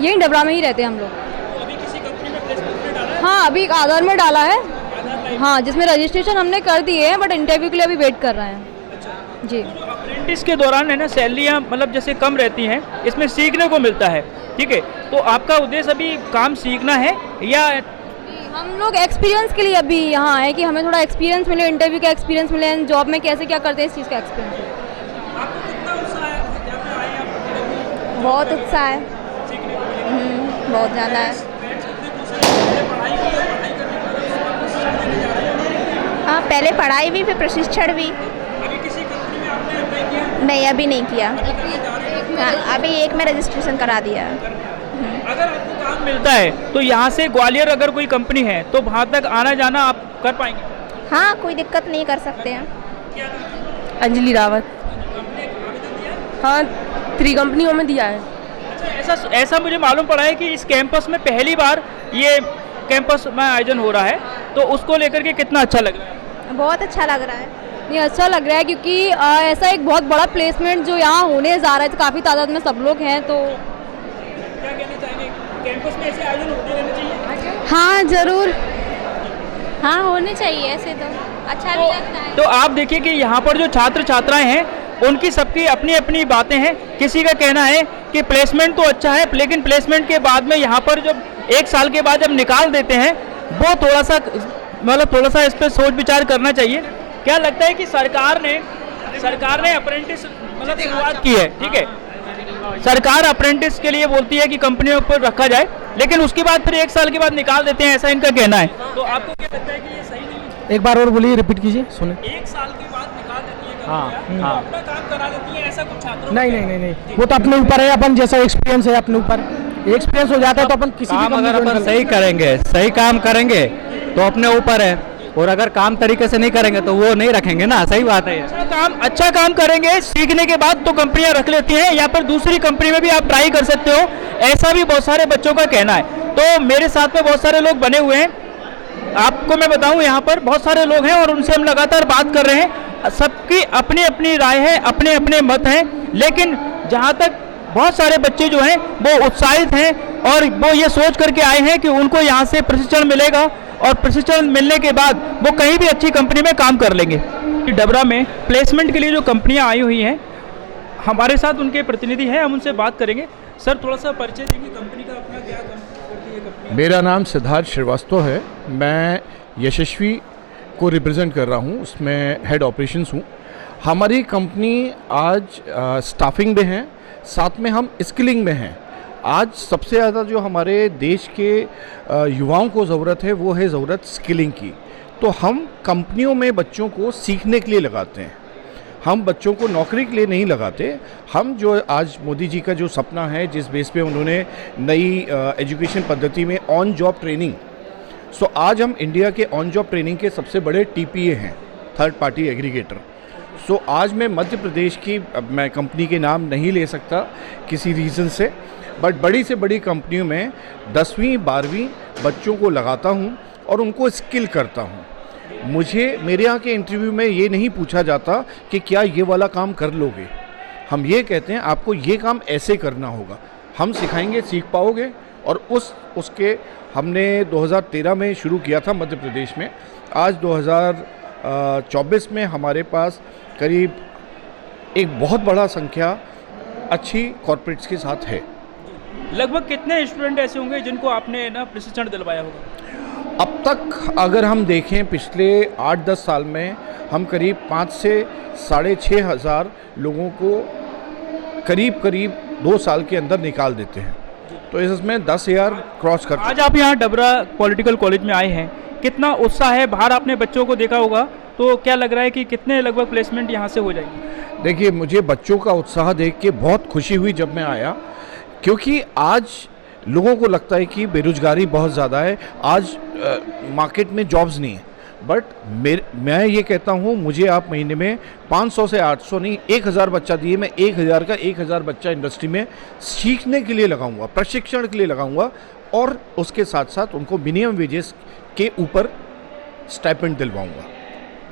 यही डबरा में ही रहते हैं हम लोग। तो अभी किसी कंपनी में प्लेसमेंट में डाला है? हाँ, अभी एक आधार में डाला है। हाँ, जिसमें रजिस्ट्रेशन हमने कर दिए हैं, बट इंटरव्यू के लिए अभी वेट कर रहे हैं जी। अप्रेंटिस के दौरान है ना, सैलरियाँ मतलब जैसे कम रहती हैं, इसमें सीखने को मिलता है, ठीक है। तो आपका उद्देश्य अभी काम सीखना है या? हम लोग एक्सपीरियंस के लिए अभी यहाँ आए कि हमें थोड़ा एक्सपीरियंस मिले, इंटरव्यू का एक्सपीरियंस मिले, जॉब में कैसे क्या करते हैं इस चीज़ का एक्सपीरियंस। आपको कितना उत्साह है यहाँ पे आए आप? बहुत उत्साह है, बहुत ज़्यादा है। हाँ, पहले पढ़ाई भी, फिर प्रशिक्षण भी। अभी किसी कंपनी में आपने अप्लाई किया? नहीं, अभी नहीं किया। हाँ, अभी एक में रजिस्ट्रेशन करा दिया है। अगर आपको काम मिलता है तो यहाँ से ग्वालियर अगर कोई कंपनी है तो वहाँ तक आना जाना आप कर पाएंगे? हाँ, कोई दिक्कत नहीं, कर सकते हैं। अंजलि रावत। हाँ, 3 कंपनियों में दिया है। अच्छा, ऐसा मुझे मालूम पड़ा है कि इस कैंपस में पहली बार ये कैंपस में आयोजन हो रहा है, तो उसको लेकर के कितना अच्छा लग रहा है? बहुत अच्छा लग रहा है। ये अच्छा लग रहा है क्योंकि ऐसा एक बहुत बड़ा प्लेसमेंट जो यहाँ होने जा रहा है, तो काफ़ी तादाद में सब लोग हैं। तो क्या कहना चाहेंगे? कैंपस में ऐसे आयोजन होते रहने चाहिए? हाँ, ज़रूर। हाँ, होने चाहिए ऐसे, तो अच्छा भी लगता है। तो आप देखिए कि यहाँ पर जो छात्र छात्राएं हैं, उनकी सबकी अपनी अपनी बातें हैं। किसी का कहना है कि प्लेसमेंट तो अच्छा है, लेकिन प्लेसमेंट के बाद में यहाँ पर जब 1 साल के बाद जब निकाल देते हैं, वो थोड़ा सा इस पर सोच विचार करना चाहिए। क्या लगता है कि सरकार ने अप्रेंटिस मतलब शुरुआत की है, ठीक है, सरकार अप्रेंटिस के लिए बोलती है कि कंपनियों पर रखा जाए, लेकिन उसके बाद फिर 1 साल के बाद निकाल देते हैं, ऐसा इनका कहना है। तो आपको क्या लगता है कि ये सही नहीं है? एक बार और बोलिए, रिपीट कीजिए, सुने। 1 साल के बाद निकाल देती है हाँ, कंपनियां, हाँ। तो अपना काम करा देती है, ऐसा कुछ छात्रों नहीं, वो तो अपने ऊपर है, अपन जैसा एक्सपीरियंस है अपने ऊपर, एक्सपीरियंस हो जाता है तो अपन किसी भी काम अगर अपन सही करेंगे, सही काम करेंगे तो अपने ऊपर है, और अगर काम तरीके से नहीं करेंगे तो वो नहीं रखेंगे ना। सही बात है। अच्छा काम करेंगे, सीखने के बाद तो कंपनियां रख लेती हैं, या फिर दूसरी कंपनी में भी आप ट्राई कर सकते हो, ऐसा भी बहुत सारे बच्चों का कहना है। तो मेरे साथ में बहुत सारे लोग बने हुए हैं, आपको मैं बताऊं यहाँ पर बहुत सारे लोग हैं और उनसे हम लगातार बात कर रहे हैं। सबकी अपनी अपनी राय है, अपने अपने मत हैं, लेकिन जहाँ तक बहुत सारे बच्चे जो हैं वो उत्साहित हैं और वो ये सोच करके आए हैं कि उनको यहाँ से प्रशिक्षण मिलेगा और प्रशिक्षण मिलने के बाद वो कहीं भी अच्छी कंपनी में काम कर लेंगे। डबरा में प्लेसमेंट के लिए जो कंपनियां आई हुई हैं, हमारे साथ उनके प्रतिनिधि हैं, हम उनसे बात करेंगे। सर, थोड़ा सा परिचय देंगे कंपनी का, अपना क्या करती है कंपनी? मेरा नाम सिद्धार्थ श्रीवास्तव है, मैं यशस्वी को रिप्रेजेंट कर रहा हूँ, उसमें हेड ऑपरेशंस हूँ। हमारी कंपनी आज स्टाफिंग में है, साथ में हम स्किलिंग में हैं। आज सबसे ज़्यादा जो हमारे देश के युवाओं को ज़रूरत है वो है ज़रूरत स्किलिंग की। तो हम कंपनियों में बच्चों को सीखने के लिए लगाते हैं, हम बच्चों को नौकरी के लिए नहीं लगाते। हम जो आज मोदी जी का जो सपना है, जिस बेस पे उन्होंने नई एजुकेशन पद्धति में ऑन जॉब ट्रेनिंग, सो आज हम इंडिया के ऑन जॉब ट्रेनिंग के सबसे बड़े TPA हैं, थर्ड पार्टी एग्रीगेटर। सो आज मैं मध्य प्रदेश की, मैं कंपनी के नाम नहीं ले सकता किसी रीज़न से, बट बड़ी से बड़ी कंपनियों में 10वीं 12वीं बच्चों को लगाता हूं और उनको स्किल करता हूँ। मुझे मेरे यहाँ के इंटरव्यू में ये नहीं पूछा जाता कि क्या ये वाला काम कर लोगे, हम ये कहते हैं आपको ये काम ऐसे करना होगा, हम सिखाएंगे, सीख पाओगे। और उसके हमने 2013 में शुरू किया था मध्य प्रदेश में। आज 2024 में हमारे पास करीब एक बहुत बड़ा संख्या अच्छी कॉर्पोरेट्स के साथ है। लगभग कितने स्टूडेंट ऐसे होंगे जिनको आपने ना प्रशिक्षण दिलवाया होगा? अब तक अगर हम देखें पिछले 8-10 साल में हम करीब 5 से 6,500 हज़ार लोगों को करीब 2 साल के अंदर निकाल देते हैं, तो इसमें 10,000 क्रॉस कर। आज आप यहाँ डबरा पॉलिटिकल कॉलेज में आए हैं, कितना उत्साह है? बाहर आपने बच्चों को देखा होगा, तो क्या लग रहा है कि कितने लगभग प्लेसमेंट यहाँ से हो जाएंगे? देखिए, मुझे बच्चों का उत्साह देख के बहुत खुशी हुई जब मैं आया, क्योंकि आज लोगों को लगता है कि बेरोजगारी बहुत ज़्यादा है, आज मार्केट में जॉब्स नहीं है। बट मैं ये कहता हूँ, मुझे आप महीने में 500 से 800 नहीं 1,000 बच्चा दिए, मैं 1,000 का 1,000 बच्चा इंडस्ट्री में सीखने के लिए लगाऊंगा, प्रशिक्षण के लिए लगाऊंगा, और उसके साथ साथ उनको मिनिमम वेजेस के ऊपर स्टाइपेंड दिलवाऊंगा।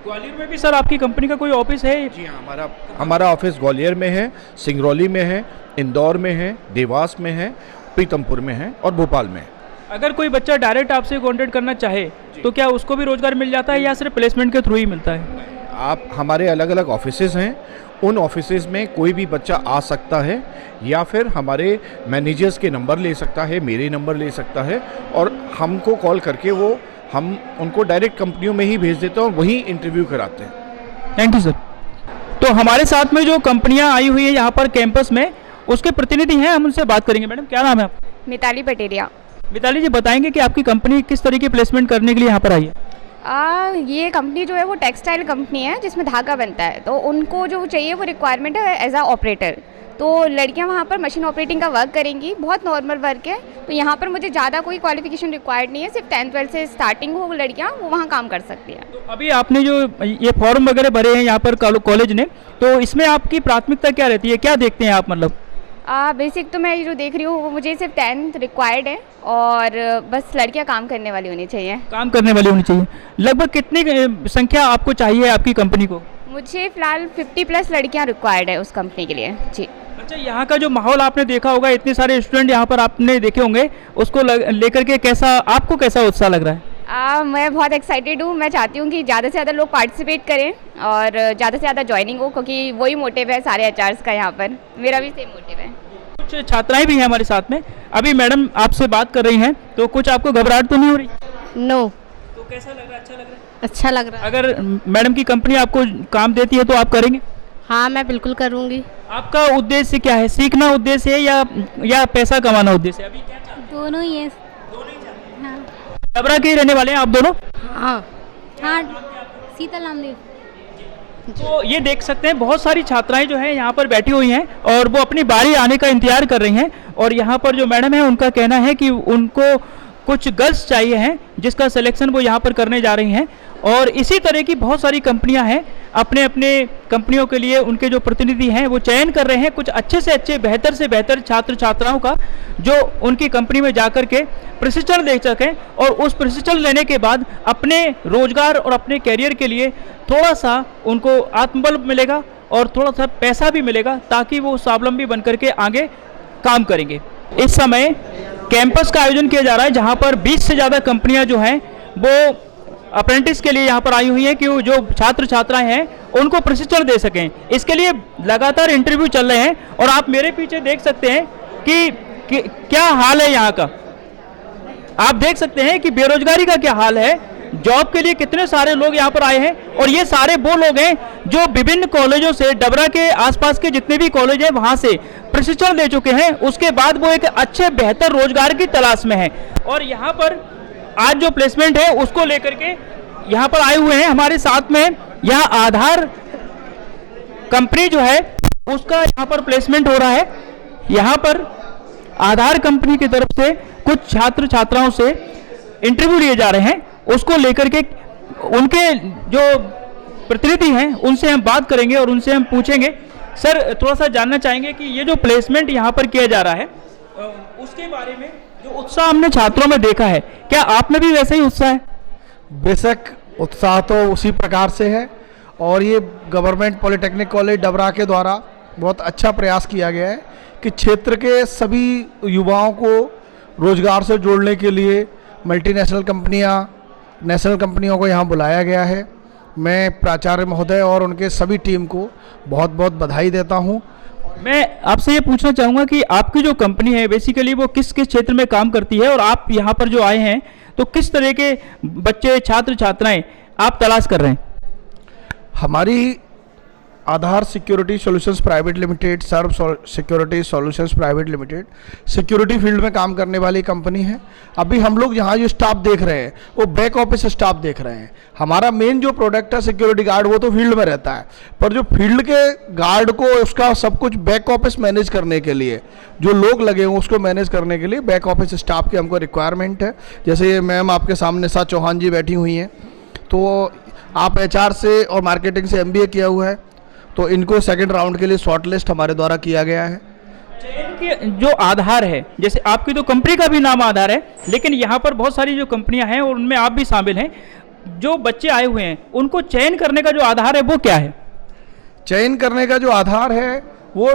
ग्वालियर में भी सर आपकी कंपनी का कोई ऑफिस है? जी हाँ, हमारा ऑफिस ग्वालियर में है, सिंगरौली में है, इंदौर में है, देवास में है, पीतमपुर में है और भोपाल में है। अगर कोई बच्चा डायरेक्ट आपसे कॉन्टेक्ट करना चाहे तो क्या उसको भी रोजगार मिल जाता है या सिर्फ प्लेसमेंट के थ्रू ही मिलता है? आप हमारे अलग अलग ऑफिसेज हैं, उन ऑफिसेज में कोई भी बच्चा आ सकता है, या फिर हमारे मैनेजर्स के नंबर ले सकता है, मेरे नंबर ले सकता है, और हमको कॉल करके हम उनको डायरेक्ट कंपनियों में ही भेज देते हैं और वहीं इंटरव्यू कराते हैं। Thank you sir. तो हमारे साथ में जो कंपनियां आई हुई है यहाँ पर कैंपस में, उसके प्रतिनिधि हैं, हम उनसे बात करेंगे। मैडम, क्या नाम है आपका? मिताली पटेरिया। मिताली जी, बताएंगे कि आपकी कंपनी किस तरह की प्लेसमेंट करने के लिए यहाँ पर आई है? ये कंपनी जो है वो टेक्सटाइल कंपनी है जिसमें धागा बनता है, तो उनको जो चाहिए वो रिक्वायरमेंट है एज आ ऑपरेटर। तो लड़कियां वहाँ पर मशीन ऑपरेटिंग का वर्क करेंगी, बहुत नॉर्मल वर्क है। तो यहाँ पर मुझे ज़्यादा कोई क्वालिफिकेशन रिक्वायर्ड नहीं है, सिर्फ 10th-12th से स्टार्टिंग हो, लड़कियाँ वो वहाँ काम कर सकती हैं। तो अभी आपने जो ये फॉर्म वगैरह भरे हैं यहाँ पर कॉलेज ने, तो इसमें आपकी प्राथमिकता क्या रहती है, क्या देखते हैं आप? मतलब बेसिक तो मैं जो देख रही हूँ वो मुझे सिर्फ 10th रिक्वायर्ड है, और बस लड़कियाँ काम करने वाली होनी चाहिए। काम करने वाली होनी चाहिए। लगभग कितनी संख्या आपको चाहिए आपकी कंपनी को? मुझे फ़िलहाल 50+ लड़कियाँ रिक्वायर्ड है उस कंपनी के लिए जी। अच्छा, यहाँ का जो माहौल आपने देखा होगा, इतने सारे स्टूडेंट यहाँ पर आपने देखे होंगे, उसको लेकर के आपको कैसा उत्साह लग रहा है? मैं बहुत एक्साइटेड हूँ। मैं चाहती हूँ कि ज़्यादा से ज़्यादा लोग पार्टिसिपेट करें और ज़्यादा से ज़्यादा ज्वाइनिंग हो, क्योंकि वही मोटिव है सारे एचआर्स का यहाँ पर। मेरा भी सेम मोटिव है। कुछ छात्राएं भी हैं हमारे साथ में। अभी मैडम आपसे बात कर रही हैं, तो कुछ आपको घबराहट तो नहीं हो रही? नो। तो कैसा लग रहा है? अच्छा लग रहा है? अच्छा लग रहा है। अगर मैडम की कंपनी आपको काम देती है तो आप करेंगे? हाँ, मैं बिल्कुल करूँगी। आपका उद्देश्य क्या है? सीखना उद्देश्य है या पैसा कमाना उद्देश्य है? अभी क्या चाहते हैं? दोनों ही है। हाँ। डबरा के रहने वाले हैं आप दोनों? हाँ हाँ, शीतल नामदेव। तो ये देख सकते हैं, बहुत सारी छात्राएं जो हैं यहाँ पर बैठी हुई हैं और वो अपनी बारी आने का इंतजार कर रही हैं। और यहाँ पर जो मैडम है, उनका कहना है कि उनको कुछ गर्ल्स चाहिए हैं जिसका सिलेक्शन वो यहाँ पर करने जा रही हैं। और इसी तरह की बहुत सारी कंपनियां हैं, अपने अपने कंपनियों के लिए उनके जो प्रतिनिधि हैं वो चयन कर रहे हैं कुछ अच्छे से अच्छे, बेहतर से बेहतर छात्र छात्राओं का, जो उनकी कंपनी में जाकर के प्रशिक्षण ले सकें और उस प्रशिक्षण लेने के बाद अपने रोजगार और अपने कैरियर के लिए थोड़ा सा उनको आत्मबल मिलेगा और थोड़ा सा पैसा भी मिलेगा, ताकि वो स्वावलंबी बन करके आगे काम करेंगे। इस समय कैंपस का आयोजन किया जा रहा है, जहाँ पर 20 से ज़्यादा कंपनियाँ जो हैं वो अप्रेंटिस के लिए यहाँ पर आई हुई हैं कि वो जो छात्र छात्राएं हैं उनको प्रशिक्षण दे सकें। इसके लिए लगातार इंटरव्यू चल रहे हैं और आप मेरे पीछे देख सकते हैं कि क्या हाल है यहाँ का। आप देख सकते हैं कि बेरोजगारी का क्या हाल है, जॉब के लिए कितने सारे लोग यहाँ पर आए हैं। और ये सारे वो लोग हैं जो विभिन्न कॉलेजों से, डबरा के आसपास के जितने भी कॉलेज हैं वहाँ से प्रशिक्षण ले चुके हैं। उसके बाद वो एक अच्छे बेहतर रोजगार की तलाश में है और यहाँ पर आज जो प्लेसमेंट है उसको लेकर के यहाँ पर आए हुए हैं। हमारे साथ में यहाँ आधार कंपनी जो है उसका यहाँ पर प्लेसमेंट हो रहा है। यहाँ पर आधार कंपनी की तरफ से कुछ छात्र छात्राओं से इंटरव्यू लिए जा रहे हैं, उसको लेकर के उनके जो प्रतिनिधि हैं उनसे हम बात करेंगे और उनसे हम पूछेंगे। सर, थोड़ा सा जानना चाहेंगे कि ये जो प्लेसमेंट यहाँ पर किया जा रहा है उसके बारे में जो उत्साह हमने छात्रों में देखा है, क्या आप में भी वैसे ही उत्साह है? बेशक उत्साह तो उसी प्रकार से है, और ये गवर्नमेंट पॉलिटेक्निक कॉलेज डबरा के द्वारा बहुत अच्छा प्रयास किया गया है कि क्षेत्र के सभी युवाओं को रोजगार से जोड़ने के लिए मल्टीनेशनल कंपनियां, नेशनल कंपनियों को यहाँ बुलाया गया है। मैं प्राचार्य महोदय और उनके सभी टीम को बहुत बहुत बधाई देता हूँ। मैं आपसे ये पूछना चाहूँगा कि आपकी जो कंपनी है बेसिकली वो किस किस क्षेत्र में काम करती है, और आप यहाँ पर जो आए हैं तो किस तरह के बच्चे, छात्र छात्राएं आप तलाश कर रहे हैं? हमारी Aadhaar security solutions private limited, Sarv security solutions private limited security field में काम करने वाली कंपनी है। अभी हम लोग यहाँ जो स्टाफ देख रहे हैं वो बैक ऑफिस स्टाफ देख रहे हैं। हमारा मेन जो प्रोडक्ट है सिक्योरिटी गार्ड वो तो फील्ड में रहता है, पर जो फील्ड के गार्ड को उसका सब कुछ बैक ऑफिस मैनेज करने के लिए जो लोग लगे हों उसको मैनेज करने के लिए बैक ऑफिस स्टाफ की हमको रिक्वायरमेंट है। जैसे ये मैम आपके सामने सा चौहान जी बैठी हुई हैं, तो आप HR से और मार्केटिंग से MBA किया हुआ है, तो इनको सेकंड राउंड के लिए शॉर्ट लिस्ट हमारे द्वारा किया गया है। चयन के जो आधार है, जैसे आपकी तो कंपनी का भी नाम आधार है, लेकिन यहाँ पर बहुत सारी जो कंपनियां हैं और उनमें आप भी शामिल हैं, जो बच्चे आए हुए हैं उनको चयन करने का जो आधार है वो क्या है? चयन करने का जो आधार है वो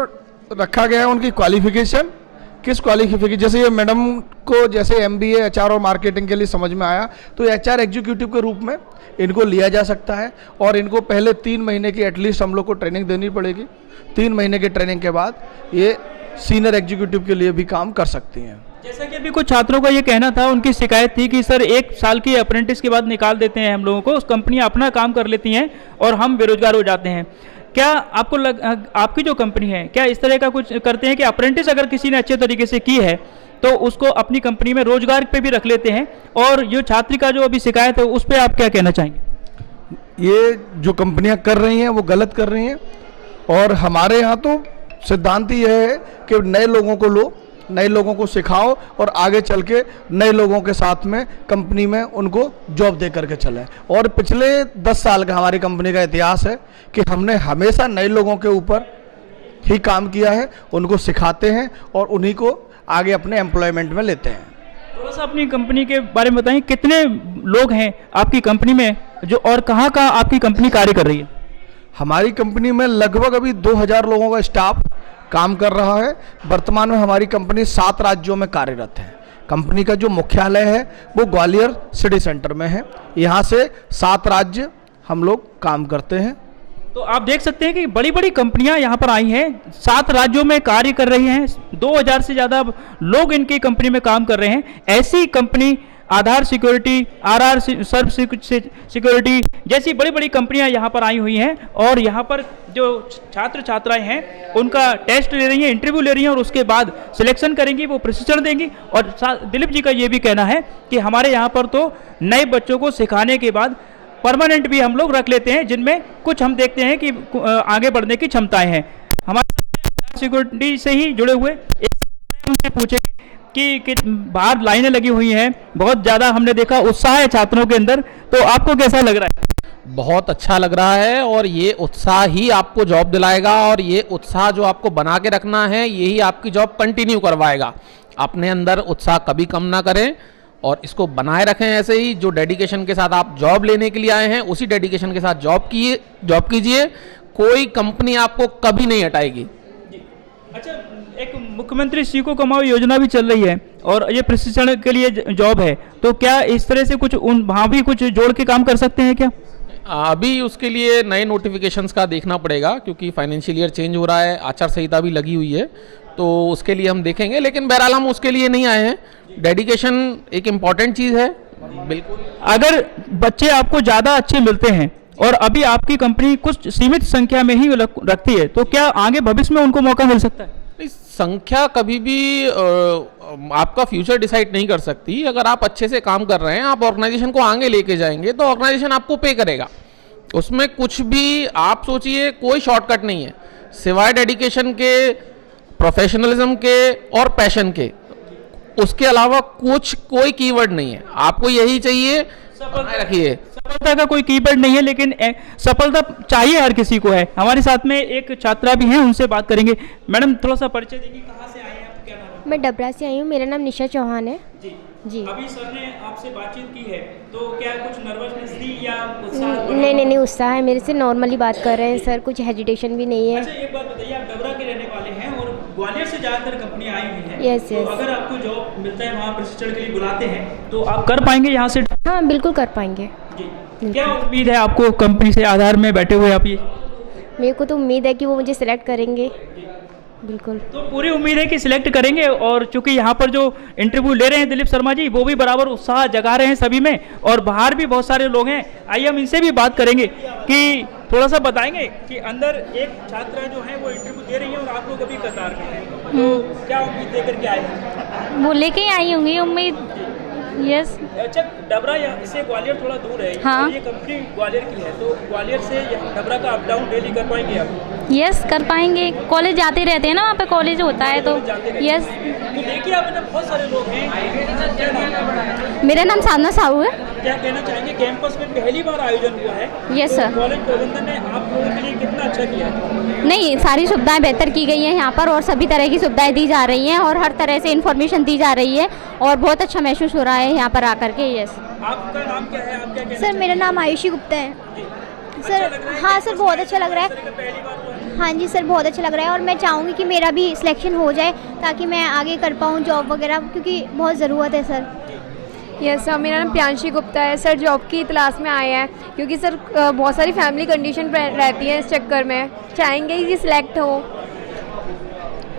रखा गया है उनकी क्वालिफिकेशन, किस क्वालिफिकेशन। जैसे ये मैडम को जैसे MBA HR और मार्केटिंग के लिए समझ में आया तो HR एग्जीक्यूटिव के रूप में इनको लिया जा सकता है, और इनको पहले 3 महीने की एटलीस्ट हम लोग को ट्रेनिंग देनी पड़ेगी। 3 महीने की ट्रेनिंग के बाद ये सीनियर एग्जीक्यूटिव के लिए भी काम कर सकती हैं। जैसा कि अभी कुछ छात्रों का ये कहना था, उनकी शिकायत थी कि सर 1 साल की अप्रेंटिस के बाद निकाल देते हैं हम लोगों को, उस कंपनियां अपना काम कर लेती हैं और हम बेरोजगार हो जाते हैं। क्या आपको आपकी जो कंपनी है क्या इस तरह का कुछ करते हैं कि अप्रेंटिस अगर किसी ने अच्छे तरीके से की है तो उसको अपनी कंपनी में रोजगार पे भी रख लेते हैं? और जो छात्र का जो अभी शिकायत है उस पर आप क्या कहना चाहेंगे? ये जो कंपनियां कर रही हैं वो गलत कर रही हैं, और हमारे यहाँ तो सिद्धांत ही है कि नए लोगों को लो, नए लोगों को सिखाओ और आगे चल के नए लोगों के साथ में कंपनी में उनको जॉब दे करके चलें। और पिछले 10 साल का हमारी कंपनी का इतिहास है कि हमने हमेशा नए लोगों के ऊपर ही काम किया है, उनको सिखाते हैं और उन्हीं को आगे अपने एम्प्लॉयमेंट में लेते हैं। थोड़ा सा अपनी कंपनी के बारे में बताएं, कितने लोग हैं आपकी कंपनी में जो, और कहाँ कहाँ आपकी कंपनी कार्य कर रही है? हमारी कंपनी में लगभग अभी 2000 लोगों का स्टाफ काम कर रहा है। वर्तमान में हमारी कंपनी 7 राज्यों में कार्यरत है। कंपनी का जो मुख्यालय है वो ग्वालियर सिटी सेंटर में है। यहाँ से 7 राज्य हम लोग काम करते हैं। तो आप देख सकते हैं कि बड़ी बड़ी कंपनियां यहाँ पर आई हैं, 7 राज्यों में कार्य कर रही हैं, 2000 से ज़्यादा लोग इनकी कंपनी में काम कर रहे हैं। ऐसी कंपनी आधार सिक्योरिटी, RR सर्व सिक्योरिटी जैसी बड़ी बड़ी कंपनियां यहाँ पर आई हुई हैं, और यहाँ पर जो छात्र छात्राएं हैं उनका टेस्ट ले रही हैं, इंटरव्यू ले रही हैं, और उसके बाद सिलेक्शन करेंगी, वो प्रशिक्षण देंगी। और दिलीप जी का ये भी कहना है कि हमारे यहाँ पर तो नए बच्चों को सिखाने के बाद परमानेंट भी हम लोग रख लेते हैं, जिनमें कुछ हम देखते हैं कि आगे बढ़ने की क्षमताएं हैं। हमारे सिक्योरिटी से ही जुड़े हुए उनसे पूछे कि बाहर लाइनें लगी हुई हैं, बहुत ज़्यादा हमने देखा उत्साह है छात्रों के अंदर, तो आपको कैसा लग रहा है? बहुत अच्छा लग रहा है, और ये उत्साह ही आपको जॉब दिलाएगा, और ये उत्साह जो आपको बना के रखना है यही आपकी जॉब कंटिन्यू करवाएगा। अपने अंदर उत्साह कभी कम ना करें और इसको बनाए रखें ऐसे ही। जो डेडिकेशन के साथ आप जॉब लेने के लिए आए हैं उसी डेडिकेशन के साथ जॉब कीजिए। कोई कंपनी आपको कभी नहीं हटाएगी। अच्छा, एक मुख्यमंत्री सीखो कमाओ योजना भी चल रही है और ये प्रशिक्षण के लिए जॉब है, तो क्या इस तरह से कुछ वहाँ भी कुछ जोड़ के काम कर सकते हैं क्या? अभी उसके लिए नए नोटिफिकेशंस का देखना पड़ेगा, क्योंकि फाइनेंशियल ईयर चेंज हो रहा है, आचार संहिता भी लगी हुई है, तो उसके लिए हम देखेंगे। लेकिन बहरहाल हम उसके लिए नहीं आए हैं। डेडिकेशन एक इम्पॉर्टेंट चीज़ है। बिल्कुल, अगर बच्चे आपको ज़्यादा अच्छे मिलते हैं और अभी आपकी कंपनी कुछ सीमित संख्या में ही रखती है, तो क्या आगे भविष्य में उनको मौका मिल सकता है? संख्या कभी भी आपका फ्यूचर डिसाइड नहीं कर सकती। अगर आप अच्छे से काम कर रहे हैं, आप ऑर्गेनाइजेशन को आगे लेके जाएंगे तो ऑर्गेनाइजेशन आपको पे करेगा। उसमें कुछ भी आप सोचिए, कोई शॉर्टकट नहीं है सिवाय डेडिकेशन के, प्रोफेशनलिज्म के और पैशन के। उसके अलावा कोई कीवर्ड नहीं है। आपको यही चाहिए, रखिए। सफलता का कोई कीवर्ड नहीं है, लेकिन सफलता चाहिए हर किसी को है। हमारे साथ में एक छात्रा भी हैं, उनसे बात करेंगे। मैडम, थोड़ा सा परिचय देंगी, कहाँ से आए हैं आप, क्या नाम है? मैं डबरा से आई हूँ, मेरा नाम निशा चौहान है। जी अभी सर ने आपसे बातचीत की है तो क्या कुछ नर्वसनेस थी या उत्साह? नहीं, उत्साह है, मेरे से नॉर्मली बात कर रहे हैं सर, कुछ हेजिटेशन भी नहीं है। अच्छा एक बात बताइए, आप डबरा के रहने वाले हैं और ग्वालियर से ज़्यादातर कंपनी आई हुई है। यस तो अगर आपको जॉब मिलता है, वहाँ प्रशिक्षण के लिए बुलाते हैं तो आप कर पाएंगे यहाँ से? हाँ बिल्कुल कर पाएंगे। जी क्या उम्मीद है आपको कंपनी से आधार में बैठे हुए आप? ये मेरे को तो उम्मीद है कि वो मुझे सिलेक्ट करेंगे, बिल्कुल। तो पूरी उम्मीद है कि सिलेक्ट करेंगे। और चूंकि यहाँ पर जो इंटरव्यू ले रहे हैं दिलीप शर्मा जी, वो भी बराबर उत्साह जगा रहे हैं सभी में, और बाहर भी बहुत सारे लोग हैं। आइए हम इनसे भी बात करेंगे कि थोड़ा सा बताएंगे कि अंदर एक छात्रा जो है वो इंटरव्यू दे रही है और आप लोग अभी कतार में हैं, तो क्या उम्मीद लेकर के आए हैं? वो लेके आई होंगी उम्मीद। यस। अच्छा डबरा से ग्वालियर थोड़ा दूर है। हाँ। ये कंपनी ग्वालियर की है, तो ग्वालियर से डबरा का अप डाउन डेली कर पाएंगे आप? यस कर पाएंगे, कॉलेज जाते रहते हैं ना, वहाँ पे कॉलेज होता है तो यस। तो देखिए आप इधर बहुत सारे लोग हैं। क्या नाम है? मेरा नाम साधना साहू है। क्या कहना चाहेंगे, कैंपस में पहली बार आयोजन हुआ है? Yes sir. कॉलेज प्रबंधन ने आप लोगों के लिए कितना अच्छा किया है? नहीं, सारी सुविधाएं बेहतर की गई हैं यहाँ पर, और सभी तरह की सुविधाएं दी जा रही हैं और हर तरह से इन्फॉर्मेशन दी जा रही है और बहुत अच्छा महसूस हो रहा है यहाँ पर आकर के। यस। आपका नाम क्या है, आप क्या कहना सर मेरा नाम आयुषी गुप्ता है। सर हाँ सर बहुत अच्छा लग रहा है। हाँ जी सर बहुत अच्छा लग रहा है, और मैं चाहूँगी कि मेरा भी सिलेक्शन हो जाए ताकि मैं आगे कर पाऊँ जॉब वगैरह, क्योंकि बहुत ज़रूरत है सर। यस सर, मेरा नाम प्रियांशी गुप्ता है। सर जॉब की तलाश में आए हैं क्योंकि सर बहुत सारी फैमिली कंडीशन रहती है, इस चक्कर में चाहेंगे कि सिलेक्ट हो।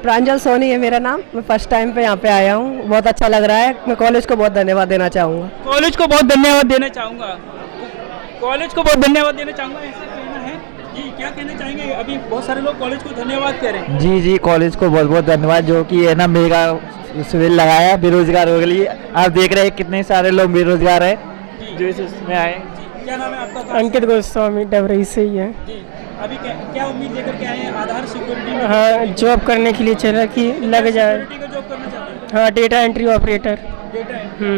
प्रांजल सोनी है मेरा नाम, मैं फर्स्ट टाइम पे यहाँ पे आया हूँ, बहुत अच्छा लग रहा है। मैं कॉलेज को बहुत धन्यवाद देना चाहूँगा। कॉलेज को बहुत धन्यवाद देना चाहूँगा। कॉलेज को बहुत धन्यवाद देना चाहूँगा, ऐसा कहना है जी। क्या कहना चाहेंगे? अभी बहुत सारे लोग कॉलेज को धन्यवाद कह रहे हैं। जी कॉलेज को बहुत बहुत धन्यवाद, जो कि है ना मेगा शिविर लगाया बेरोजगारों के लिए। आप देख रहे हैं कितने सारे लोग बेरोजगार हैं जो इसमें आए। क्या नाम है आपका? अंकित गोस्वामी, डबरई से ही है। जी अभी क्या उम्मीद लेकर के आए हैं? आधार सिक्योरिटी में हाँ जॉब करने के लिए चला कि लग जाए। सिक्योरिटी का जॉब करना चाहते हैं? हाँ data entry operator. Data entry.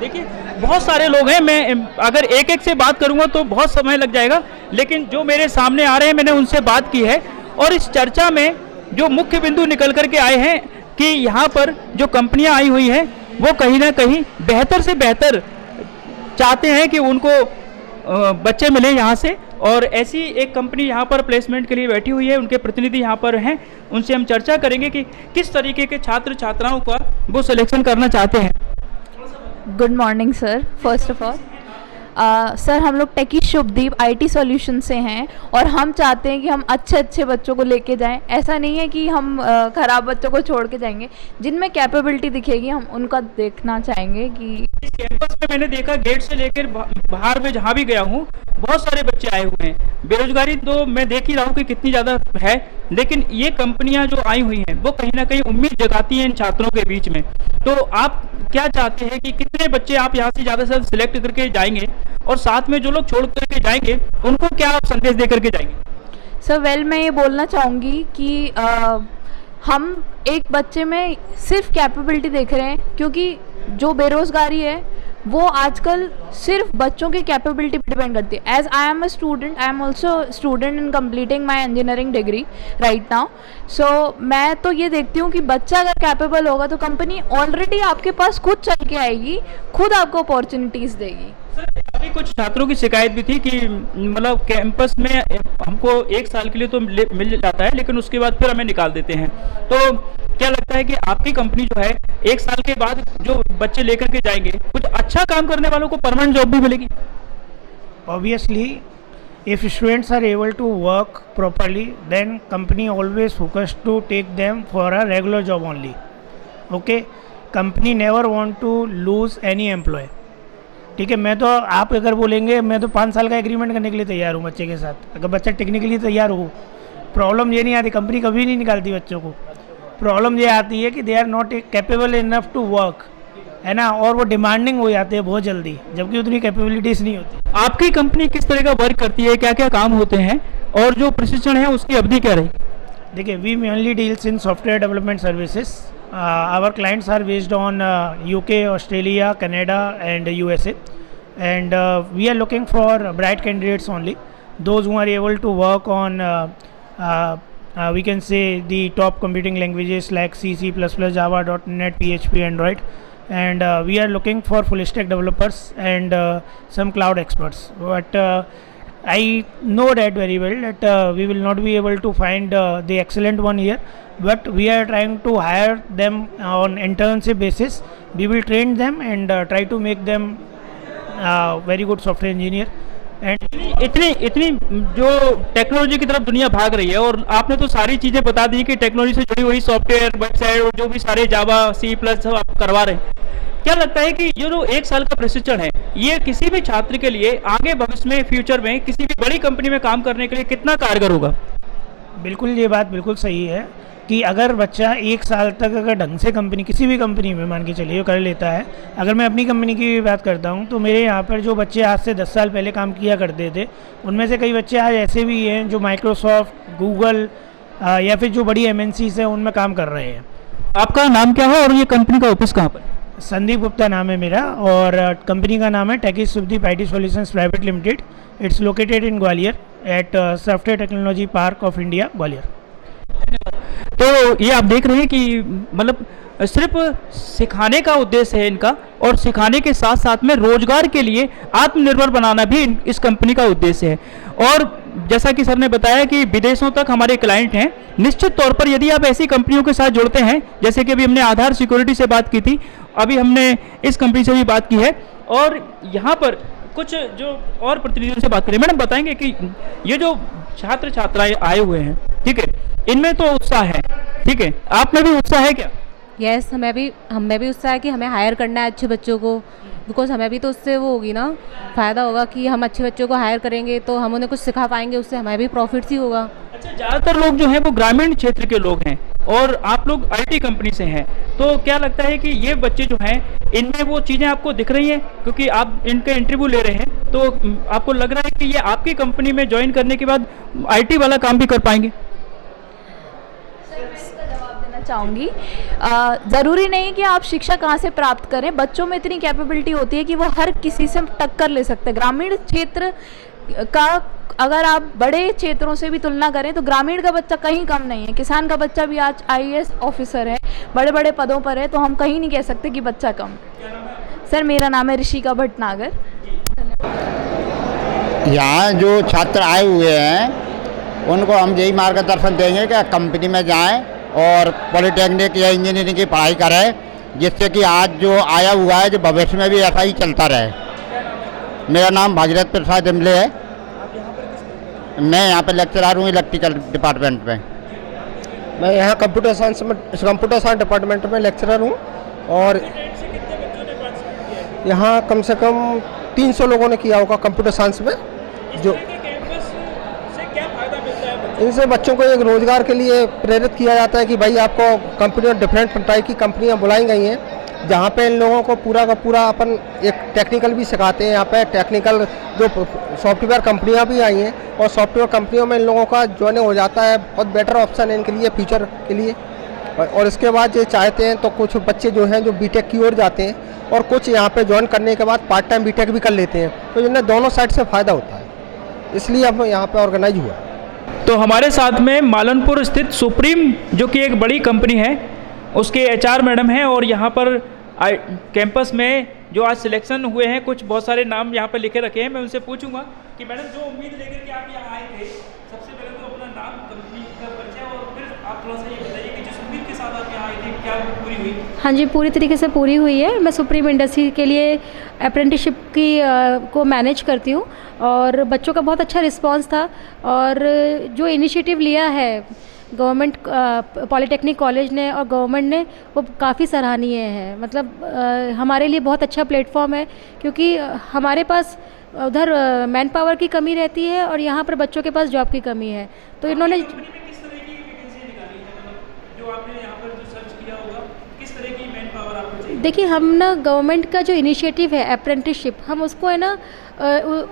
देखिए बहुत सारे लोग हैं, मैं अगर एक एक से बात करूंगा तो बहुत समय लग जाएगा, लेकिन जो मेरे सामने आ रहे हैं मैंने उनसे बात की है। और इस चर्चा में जो मुख्य बिंदु निकल करके आए हैं कि यहाँ पर जो कंपनियाँ आई हुई हैं वो कहीं ना कहीं बेहतर से बेहतर चाहते हैं कि उनको बच्चे मिले यहाँ से, और ऐसी एक कंपनी यहाँ पर प्लेसमेंट के लिए बैठी हुई है। उनके प्रतिनिधि यहाँ पर हैं, उनसे हम चर्चा करेंगे कि किस तरीके के छात्र छात्राओं का वो सिलेक्शन करना चाहते हैं। Good morning sir. First of all sir हम लोग टेकी शुभदीप IT सॉल्यूशन से हैं और हम चाहते हैं कि हम अच्छे अच्छे बच्चों को लेके जाएं। ऐसा नहीं है कि हम ख़राब बच्चों को छोड़ के जाएंगे, जिनमें कैपेबिलिटी दिखेगी हम उनका देखना चाहेंगे। कि इस कैंपस में मैंने देखा गेट से लेकर बाहर में जहाँ भी गया हूँ बहुत सारे बच्चे आए हुए हैं। बेरोजगारी तो मैं देख ही रहा हूँ कि कितनी ज़्यादा है, लेकिन ये कंपनियाँ जो आई हुई हैं वो कहीं ना कहीं उम्मीद जगाती हैं इन छात्रों के बीच में। तो आप क्या चाहते हैं कि कितने बच्चे आप यहाँ से ज़्यादा से ज़्यादा सिलेक्ट करके जाएंगे, और साथ में जो लोग छोड़ करके जाएंगे उनको क्या आप संदेश दे करके जाएंगे? सर मैं ये बोलना चाहूँगी कि हम एक बच्चे में सिर्फ कैपेबिलिटी देख रहे हैं, क्योंकि जो बेरोज़गारी है वो आजकल सिर्फ बच्चों की कैपेबिलिटी पर डिपेंड करती है। As I am a student, I am also student in completing my engineering degree right now. So मैं तो ये देखती हूँ कि बच्चा अगर कैपेबल होगा तो कंपनी ऑलरेडी आपके पास खुद चल के आएगी, खुद आपको अपॉर्चुनिटीज़ देगी। अभी कुछ छात्रों की शिकायत भी थी कि मतलब कैंपस में हमको 1 साल के लिए तो मिल जाता है, लेकिन उसके बाद फिर हमें निकाल देते हैं। तो क्या लगता है कि आपकी कंपनी जो है 1 साल के बाद जो बच्चे लेकर के जाएंगे, कुछ अच्छा काम करने वालों को परमानेंट जॉब भी मिलेगी? Obviously, if students are able to work properly, then company always focus to take them for a regular job only. Okay, company never want to lose any employee. ठीक है, मैं तो आप अगर बोलेंगे मैं तो 5 साल का एग्रीमेंट करने के लिए तैयार हूँ बच्चे के साथ, अगर बच्चा टिकने के लिए तैयार हो। प्रॉब्लम ये नहीं आती, कंपनी कभी नहीं निकालती बच्चों को। प्रॉब्लम ये आती है कि they are not capable enough to work, है ना, और वो डिमांडिंग हो जाते हैं बहुत जल्दी, जबकि उतनी कैपेबिलिटीज़ नहीं होती। आपकी कंपनी किस तरह का वर्क करती है, क्या क्या काम होते हैं, और जो प्रशिक्षण है उसकी अवधि क्या रहेगी? देखिए, we mainly deals in software development services. Our clients are based on UK, Australia, Canada and USA, and we are looking for bright candidates only, those who are able to work on we can say the top computing languages like C, C++, Java, .NET, PHP, Android, and we are looking for full stack developers and some cloud experts. But I know that very well that we will not be able to find the excellent one here, but we are trying to hire them on internship basis. We will train them and try to make them very good software engineer. इतनी जो technology की तरफ दुनिया भाग रही है, और आपने तो सारी चीज़ें बता दी कि टेक्नोलॉजी से जुड़ी हुई सॉफ्टवेयर, वेबसाइट और जो भी सारे जावा, C+ सब आप करवा रहे हैं, क्या लगता है कि ये जो 1 साल का प्रशिक्षण है, ये किसी भी छात्र के लिए आगे भविष्य में, फ्यूचर में किसी भी बड़ी कंपनी में काम करने के लिए कितना कारगर होगा? बिल्कुल, ये बात बिल्कुल सही है कि अगर बच्चा 1 साल तक अगर ढंग से कंपनी, किसी भी कंपनी में मान के चलिए कर लेता है। अगर मैं अपनी कंपनी की भी बात करता हूँ तो मेरे यहाँ पर जो बच्चे आज से 10 साल पहले काम किया करते थे, उनमें से कई बच्चे आज ऐसे भी हैं जो माइक्रोसॉफ्ट, गूगल या फिर जो बड़ी MNCs हैं उनमें काम कर रहे हैं। आपका नाम क्या है और ये कंपनी का ऑफिस कहाँ पर? संदीप गुप्ता नाम है मेरा, और कंपनी का नाम है टेकिस Sukhdeep IT solutions private limited. It's located in Gwalior at software technology park of India, Gwalior. तो ये आप देख रहे हैं कि मतलब सिर्फ सिखाने का उद्देश्य है इनका, और सिखाने के साथ साथ में रोजगार के लिए आत्मनिर्भर बनाना भी इस कंपनी का उद्देश्य है। और जैसा कि सर ने बताया कि विदेशों तक हमारे क्लाइंट हैं। निश्चित तौर पर यदि आप ऐसी कंपनियों के साथ जुड़ते हैं, जैसे कि अभी हमने आधार सिक्योरिटी से बात की थी, अभी हमने इस कंपनी से भी बात की है, और यहाँ पर कुछ जो और प्रतिनिधियों से बात करें। मैडम बताएंगे कि ये जो छात्र छात्राएं आए हुए हैं, ठीक है, इनमें तो उत्साह है, ठीक है, आप में भी उत्साह है क्या? यस, हमें भी उत्साह है कि हमें हायर करना है अच्छे बच्चों को, बिकॉज हमें भी तो उससे वो होगी ना, फ़ायदा होगा कि हम अच्छे बच्चों को हायर करेंगे तो हम उन्हें कुछ सिखा पाएंगे, उससे हमें भी प्रॉफिट ही होगा। अच्छा, ज़्यादातर लोग जो हैं वो ग्रामीण क्षेत्र के लोग हैं और आप लोग IT कंपनी से हैं, तो क्या लगता है कि ये बच्चे जो हैं इनमें वो चीज़ें आपको दिख रही हैं? क्योंकि आप इनका इंटरव्यू ले रहे हैं तो आपको लग रहा है कि ये आपकी कंपनी में ज्वाइन करने के बाद IT वाला काम भी कर पाएंगे? चाहूँगी, ज़रूरी नहीं कि आप शिक्षा कहाँ से प्राप्त करें, बच्चों में इतनी कैपेबिलिटी होती है कि वो हर किसी से टक्कर ले सकते हैं। ग्रामीण क्षेत्र का अगर आप बड़े क्षेत्रों से भी तुलना करें तो ग्रामीण का बच्चा कहीं कम नहीं है। किसान का बच्चा भी आज IAS ऑफिसर है, बड़े बड़े पदों पर है, तो हम कहीं नहीं कह सकते कि बच्चा कम। सर, मेरा नाम है ऋषिका भटनागर। यहाँ जो छात्र आए हुए हैं उनको हम यही मार्गदर्शन देंगे कि कंपनी में जाएं और पॉलिटेक्निक या इंजीनियरिंग की पढ़ाई करें, जिससे कि आज जो आया हुआ है जो भविष्य में भी ऐसा ही चलता रहे। मेरा नाम भागीरथ प्रसाद इमले है, मैं यहाँ पे लेक्चरर हूँ इलेक्ट्रिकल डिपार्टमेंट में। मैं यहाँ कंप्यूटर साइंस डिपार्टमेंट में लेक्चरर हूँ, और यहाँ कम से कम 300 लोगों ने किया होगा कंप्यूटर साइंस में। जो इनसे बच्चों को एक रोज़गार के लिए प्रेरित किया जाता है कि भाई आपको कंपनी, डिफरेंट टाइप की कंपनियां बुलाई गई हैं, जहाँ पे इन लोगों को पूरा का पूरा अपन एक टेक्निकल भी सिखाते हैं। यहाँ पे टेक्निकल जो सॉफ्टवेयर कंपनियां भी आई हैं, और सॉफ्टवेयर कंपनियों में इन लोगों का ज्वाइनिंग हो जाता है। बहुत बेटर ऑप्शन है इनके लिए फ्यूचर के लिए। और इसके बाद ये चाहते हैं तो कुछ बच्चे जो हैं जो बीटेक की ओर जाते हैं, और कुछ यहाँ पे ज्वाइन करने के बाद पार्ट टाइम बीटेक भी कर लेते हैं, तो इन्हें दोनों साइड से फ़ायदा होता है, इसलिए अब यहाँ पे ऑर्गेनाइज हुआ। तो हमारे साथ में मालनपुर स्थित सुप्रीम जो कि एक बड़ी कंपनी है, उसके HR मैडम हैं, और यहाँ पर कैंपस में जो आज सिलेक्शन हुए हैं, कुछ बहुत सारे नाम यहाँ पर लिखे रखे हैं। मैं उनसे पूछूंगा कि मैडम, जो उम्मीद लेकर के आप यहाँ आए थे, सबसे पहले तो अपना नाम, कंपनी का परिचय, और फिर आप थोड़ा सा ये बताइए कि जिस उम्मीद के साथ आप यहाँ आए थे क्या वो पूरी हुई? हाँ जी, पूरी तरीके से पूरी हुई है। मैं सुप्रीम इंडस्ट्री के लिए अप्रेंटिसशिप की को मैनेज करती हूँ, और बच्चों का बहुत अच्छा रिस्पांस था, और जो इनिशिएटिव लिया है गवर्नमेंट पॉलिटेक्निक कॉलेज ने और गवर्नमेंट ने, वो काफ़ी सराहनीय है। मतलब हमारे लिए बहुत अच्छा प्लेटफॉर्म है, क्योंकि हमारे पास उधर मैन पावर की कमी रहती है और यहाँ पर बच्चों के पास जॉब की कमी है, तो इन्होंने देखिए, हम ना गवर्नमेंट का जो इनिशिएटिव है अप्रेंटिसशिप, हम उसको है ना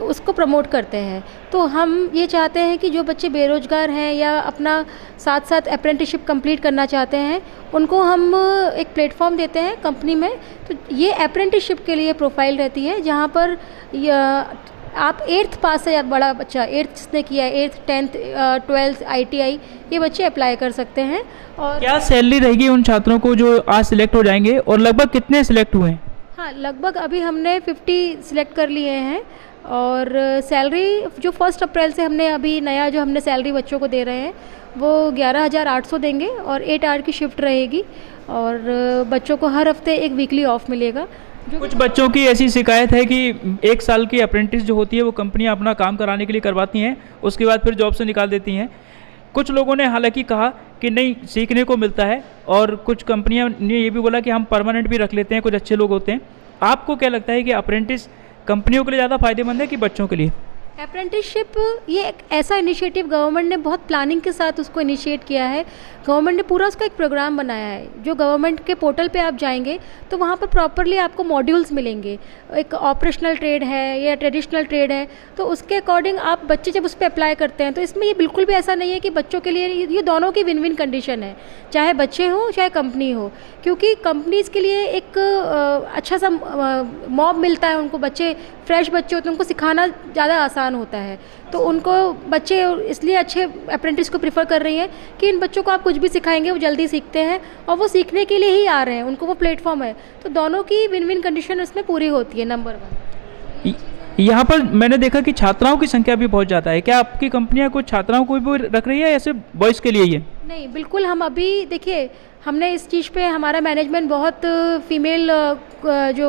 उसको प्रमोट करते हैं। तो हम ये चाहते हैं कि जो बच्चे बेरोजगार हैं या अपना साथ साथ अप्रेंटिसशिप कंप्लीट करना चाहते हैं, उनको हम एक प्लेटफॉर्म देते हैं कंपनी में। तो ये अप्रेंटिसशिप के लिए प्रोफाइल रहती है, जहाँ पर आप 8th पास है या बड़ा बच्चा 8th जिसने किया है 8th 10th 12th ITI ये बच्चे अप्लाई कर सकते हैं। और क्या सैलरी रहेगी उन छात्रों को जो आज सिलेक्ट हो जाएंगे, और लगभग कितने सिलेक्ट हुए हैं? हाँ, लगभग अभी हमने 50 सिलेक्ट कर लिए हैं और सैलरी जो 1 अप्रैल से हमने अभी नया जो हमने सैलरी बच्चों को दे रहे हैं वो 11,800 देंगे और 8 आवर की शिफ्ट रहेगी और बच्चों को हर हफ्ते एक वीकली ऑफ मिलेगा। कुछ बच्चों की ऐसी शिकायत है कि 1 साल की अप्रेंटिस जो होती है वो कंपनियां अपना काम कराने के लिए करवाती हैं, उसके बाद फिर जॉब से निकाल देती हैं। कुछ लोगों ने हालांकि कहा कि नहीं, सीखने को मिलता है, और कुछ कंपनियां ने ये भी बोला कि हम परमानेंट भी रख लेते हैं, कुछ अच्छे लोग होते हैं। आपको क्या लगता है कि अप्रेंटिस कंपनियों के लिए ज़्यादा फायदेमंद है कि बच्चों के लिए? अप्रेंटिसशिप ये एक ऐसा इनिशिएटिव गवर्नमेंट ने बहुत प्लानिंग के साथ उसको इनिशिएट किया है। गवर्नमेंट ने पूरा उसका एक प्रोग्राम बनाया है। जो गवर्नमेंट के पोर्टल पे आप जाएंगे तो वहाँ पर प्रॉपरली आपको मॉड्यूल्स मिलेंगे। एक ऑपरेशनल ट्रेड है या ट्रेडिशनल ट्रेड है, तो उसके अकॉर्डिंग आप बच्चे जब उस पर अप्लाई करते हैं तो इसमें ये बिल्कुल भी ऐसा नहीं है कि बच्चों के लिए, ये दोनों की विन विन कंडीशन है, चाहे बच्चे हों चाहे कंपनी हो, क्योंकि कंपनीज़ के लिए एक अच्छा सा मॉब मिलता है उनको। बच्चे फ्रेश बच्चे होते हैं, उनको सिखाना ज़्यादा आसान होता है, तो उनको बच्चे इसलिए अच्छे अप्रेंटिस को प्रीफर कर रही हैं कि इन बच्चों को आप कुछ भी सिखाएंगे वो जल्दी सीखते हैं और वो सीखने के लिए ही आ रहे हैं, उनको वो प्लेटफॉर्म है। तो दोनों की विन विन कंडीशन इसमें पूरी होती है। नंबर 1 यहाँ पर मैंने देखा कि छात्राओं की संख्या भी बहुत ज़्यादा है। क्या आपकी कंपनियाँ कुछ छात्राओं को भी रख रही है या सिर्फ बॉयज़ के लिए ही है? नहीं, बिल्कुल। हम अभी देखिए, हमने इस चीज़ पे हमारा मैनेजमेंट बहुत फीमेल जो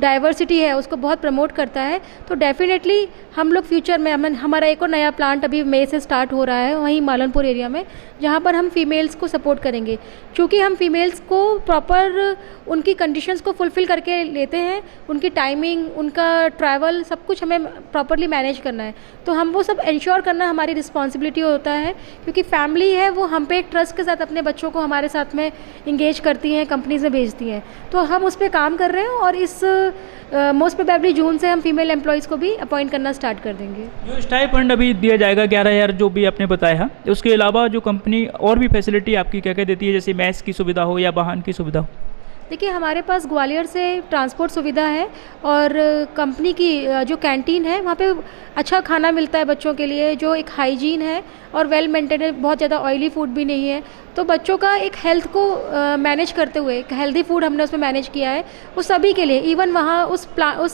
डाइवर्सिटी है उसको बहुत प्रमोट करता है, तो डेफिनेटली हम लोग फ्यूचर में हमारा एक और नया प्लांट अभी मई से स्टार्ट हो रहा है वहीं मालनपुर एरिया में, जहाँ पर हम फीमेल्स को सपोर्ट करेंगे, क्योंकि हम फीमेल्स को प्रॉपर उनकी कंडीशंस को फुलफ़िल करके लेते हैं। उनकी टाइमिंग, उनका ट्रैवल, सब कुछ हमें प्रॉपरली मैनेज करना है, तो हम वो सब इंश्योर करना हमारी रिस्पॉन्सिबिलिटी होता है, क्योंकि फैमिली है वो हम पे एक ट्रस्ट के साथ अपने बच्चों को हमारे साथ में इंगेज करती हैं, कंपनीज में भेजती हैं, तो हम उस पर काम कर रहे हैं और इस मोस्ट प्रोबेबली जून से हम फीमेल एम्प्लॉयज़ को भी अपॉइंट करना स्टार्ट कर देंगे। जो स्टाइपेंड अभी दिया जाएगा 11,000 जो भी आपने बताया है, उसके अलावा जो कंपनी और भी फैसिलिटी आपकी क्या क्या देती है, जैसे मैस की सुविधा हो या वाहन की सुविधा हो? देखिए, हमारे पास ग्वालियर से ट्रांसपोर्ट सुविधा है और कंपनी की जो कैंटीन है वहाँ पे अच्छा खाना मिलता है बच्चों के लिए, जो एक हाइजीन है और वेल मेंटेन है, बहुत ज़्यादा ऑयली फूड भी नहीं है, तो बच्चों का एक हेल्थ को मैनेज करते हुए एक हेल्दी फूड हमने उसमें मैनेज किया है वो सभी के लिए। इवन वहाँ उस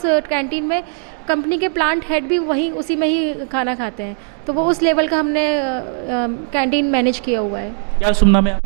कैंटीन में कंपनी के प्लांट हेड भी वहीं उसी में ही खाना खाते हैं, तो वो उस लेवल का हमने कैंटीन मैनेज किया हुआ है। क्या शुभ नाम है?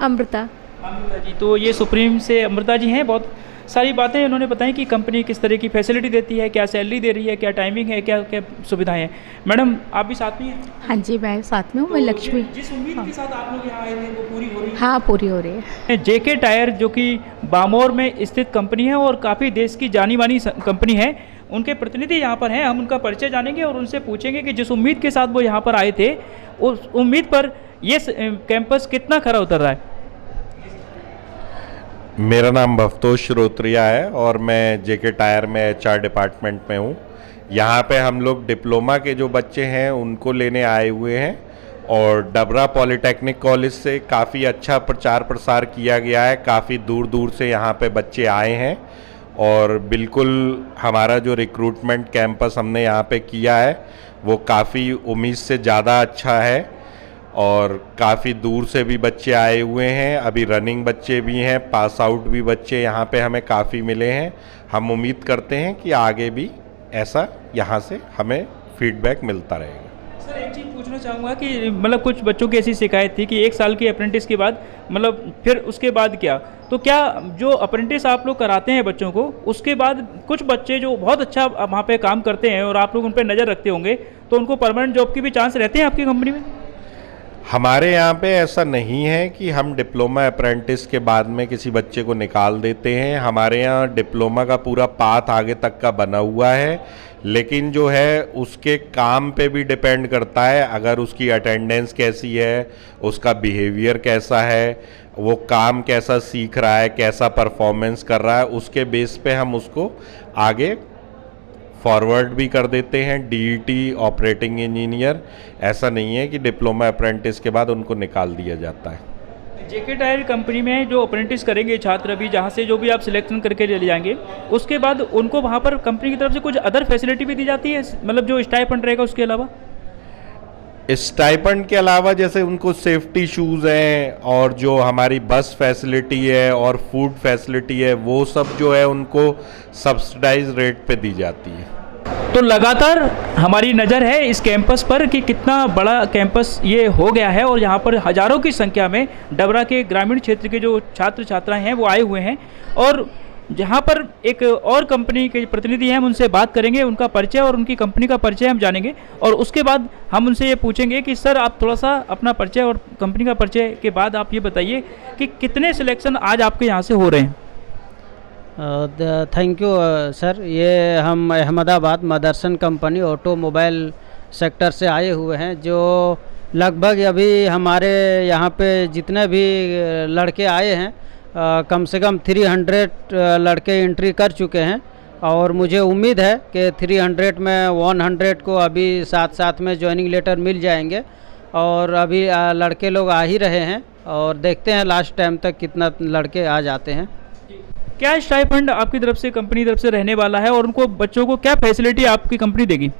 अमृता। अमृता जी, तो ये सुप्रीम से अमृता जी हैं। बहुत सारी बातें उन्होंने बताई कि कंपनी किस तरह की फैसिलिटी देती है, क्या सैलरी दे रही है, क्या टाइमिंग है, क्या क्या सुविधाएं हैं। मैडम, आप भी साथ में हैं? हाँ जी, मैं साथ में हूँ। मैं लक्ष्मी। जिस उम्मीद के साथ आप लोग यहाँ आए थे वो पूरी हो रही है? हाँ, पूरी हो रही है। जेके टायर जो कि बामोर में स्थित कंपनी है और काफ़ी देश की जानी मानी कंपनी है, उनके प्रतिनिधि यहाँ पर हैं। हम उनका परिचय जानेंगे और उनसे पूछेंगे कि जिस उम्मीद के साथ वो यहाँ पर आए थे उस उम्मीद पर ये कैंपस कितना खरा उतर रहा है। मेरा नाम भवतोष श्रोत्रिया है और मैं जेके टायर में HR डिपार्टमेंट में हूँ। यहाँ पे हम लोग डिप्लोमा के जो बच्चे हैं उनको लेने आए हुए हैं और डबरा पॉलिटेक्निक कॉलेज से काफ़ी अच्छा प्रचार प्रसार किया गया है। काफ़ी दूर दूर से यहाँ पे बच्चे आए हैं और बिल्कुल हमारा जो रिक्रूटमेंट कैंपस हमने यहाँ पे किया है वो काफ़ी उम्मीद से ज़्यादा अच्छा है और काफ़ी दूर से भी बच्चे आए हुए हैं। अभी रनिंग बच्चे भी हैं, पास आउट भी बच्चे यहाँ पे हमें काफ़ी मिले हैं। हम उम्मीद करते हैं कि आगे भी ऐसा यहाँ से हमें फीडबैक मिलता रहेगा। सर, एक चीज़ पूछना चाहूँगा कि मतलब कुछ बच्चों की ऐसी शिकायत थी कि 1 साल की अप्रेंटिस के बाद मतलब फिर उसके बाद क्या, तो क्या जो अप्रेंटिस आप लोग कराते हैं बच्चों को, उसके बाद कुछ बच्चे जो बहुत अच्छा वहाँ पे काम करते हैं और आप लोग उन पर नज़र रखते होंगे, तो उनको परमानेंट जॉब की भी चांस रहते हैं आपकी कंपनी में? हमारे यहाँ पे ऐसा नहीं है कि हम डिप्लोमा अप्रेंटिस के बाद में किसी बच्चे को निकाल देते हैं। हमारे यहाँ डिप्लोमा का पूरा पाथ आगे तक का बना हुआ है, लेकिन जो है उसके काम पे भी डिपेंड करता है। अगर उसकी अटेंडेंस कैसी है, उसका बिहेवियर कैसा है, वो काम कैसा सीख रहा है, कैसा परफॉर्मेंस कर रहा है, उसके बेस पे हम उसको आगे फॉरवर्ड भी कर देते हैं। DET ऑपरेटिंग इंजीनियर, ऐसा नहीं है कि डिप्लोमा अप्रेंटिस के बाद उनको निकाल दिया जाता है। जेके टायर कंपनी में जो अप्रेंटिस करेंगे छात्र, अभी जहाँ से जो भी आप सिलेक्शन करके ले जाएंगे, उसके बाद उनको वहाँ पर कंपनी की तरफ से कुछ अदर फैसिलिटी भी दी जाती है, मतलब जो स्टाइपेंड रहेगा उसके अलावा? स्टाइपेंड के अलावा जैसे उनको सेफ्टी शूज़ हैं और जो हमारी बस फैसिलिटी है और फूड फैसिलिटी है, वो सब जो है उनको सब्सिडाइज रेट पे दी जाती है। तो लगातार हमारी नज़र है इस कैंपस पर कि कितना बड़ा कैंपस ये हो गया है और यहाँ पर हज़ारों की संख्या में डबरा के ग्रामीण क्षेत्र के जो छात्र छात्राएं हैं वो आए हुए हैं। और जहाँ पर एक और कंपनी के प्रतिनिधि हैं, हम उनसे बात करेंगे, उनका परिचय और उनकी कंपनी का परिचय हम जानेंगे और उसके बाद हम उनसे ये पूछेंगे कि सर आप थोड़ा सा अपना परिचय और कंपनी का परिचय के बाद आप ये बताइए कि कितने सिलेक्शन आज आपके यहाँ से हो रहे हैं। Thank you sir. ये हम Ahmedabad Motherson company automobile sector से आए हुए हैं, जो लगभग अभी हमारे यहाँ पे जितने भी लड़के आए हैं कम से कम 300 लड़के एंट्री कर चुके हैं और मुझे उम्मीद है कि 300 में 100 को अभी साथ साथ में ज्वाइनिंग लेटर मिल जाएंगे और अभी लड़के लोग आ ही रहे हैं और देखते हैं लास्ट टाइम तक कितना लड़के आ जाते हैं। क्या स्टाइपेंड आपकी तरफ से, कंपनी की तरफ से रहने वाला है और उनको बच्चों को क्या फैसिलिटी आपकी कंपनी देगी?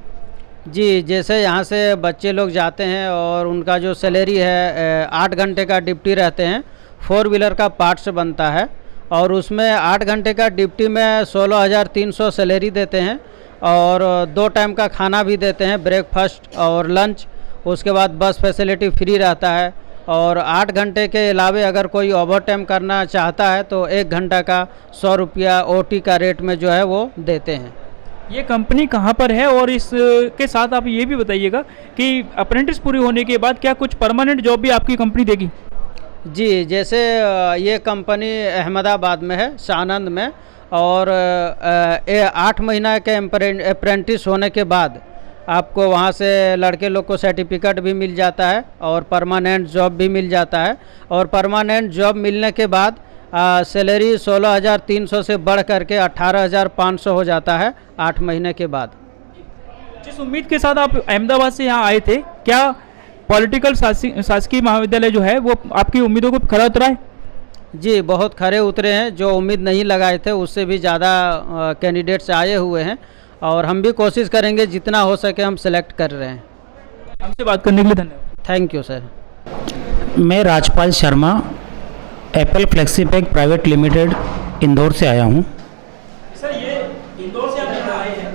जी, जैसे यहाँ से बच्चे लोग जाते हैं और उनका जो सैलरी है 8 घंटे का ड्यूटी रहते हैं, 4 व्हीलर का पार्ट्स बनता है और उसमें 8 घंटे का ड्यूटी में 16,300 सैलरी देते हैं और 2 टाइम का खाना भी देते हैं, ब्रेकफास्ट और लंच। उसके बाद बस फैसिलिटी फ्री रहता है और 8 घंटे के अलावे अगर कोई ओवर टाइम करना चाहता है तो 1 घंटा का 100 रुपया OT का रेट में जो है वो देते हैं। ये कंपनी कहाँ पर है और इसके साथ आप ये भी बताइएगा कि अप्रेंटिस पूरी होने के बाद क्या कुछ परमानेंट जॉब भी आपकी कंपनी देगी? जी, जैसे ये कंपनी अहमदाबाद में है, सानंद में, और 8 महीना के अप्रेंटिस होने के बाद आपको वहाँ से लड़के लोग को सर्टिफिकेट भी मिल जाता है और परमानेंट जॉब भी मिल जाता है और परमानेंट जॉब मिलने के बाद सैलरी 16,300 से बढ़ करके 18,500 हो जाता है 8 महीने के बाद। जिस उम्मीद के साथ आप अहमदाबाद से यहाँ आए थे, क्या पॉलिटिकल शासकीय महाविद्यालय जो है वो आपकी उम्मीदों को खरा उतरा है? जी, बहुत खरे उतरे हैं। जो उम्मीद नहीं लगाए थे उससे भी ज़्यादा कैंडिडेट्स आए हुए हैं और हम भी कोशिश करेंगे जितना हो सके हम सेलेक्ट कर रहे हैं। हमसे बात करने के लिए धन्यवाद। Thank you sir. मैं Rajpal Sharma, Apple Flexipack private limited, Indore से आया हूँ। सर, ये इंदौर से आप यहाँ आए हैं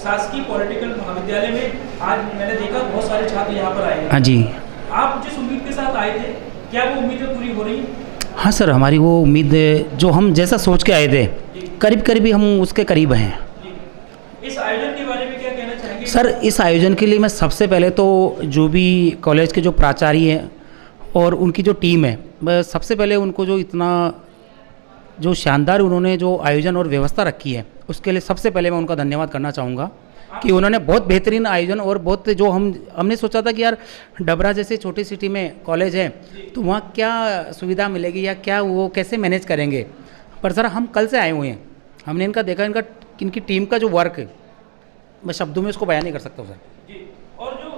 शासकीय पॉलिटिकल महाविद्यालय में, आज मैंने देखा बहुत सारे छात्र यहाँ पर आए हैं। हाँ जी। आप जिस उम्मीद के साथ आए थे, क्या वो उम्मीदें पूरी हो रही हैं? हाँ सर, हमारी वो उम्मीद जो हम जैसा सोच के आए थे करीब करीब ही हम उसके करीब हैं। इस आयोजन के बारे में क्या कहना चाहेंगे? सर, इस आयोजन के लिए मैं सबसे पहले तो जो भी कॉलेज के जो प्राचार्य हैं और उनकी जो टीम है, मैं सबसे पहले उनको जो इतना जो शानदार उन्होंने जो आयोजन और व्यवस्था रखी है उसके लिए सबसे पहले मैं उनका धन्यवाद करना चाहूँगा कि उन्होंने बहुत बेहतरीन आयोजन और बहुत जो हमने सोचा था कि यार डबरा जैसे छोटी सिटी में कॉलेज है तो वहाँ क्या सुविधा मिलेगी या क्या वो कैसे मैनेज करेंगे, पर सर हम कल से आए हुए हैं, हमने इनका देखा, इनकी टीम का जो वर्क है मैं शब्दों में उसको बयान नहीं कर सकता हूँ सर। जी, और जो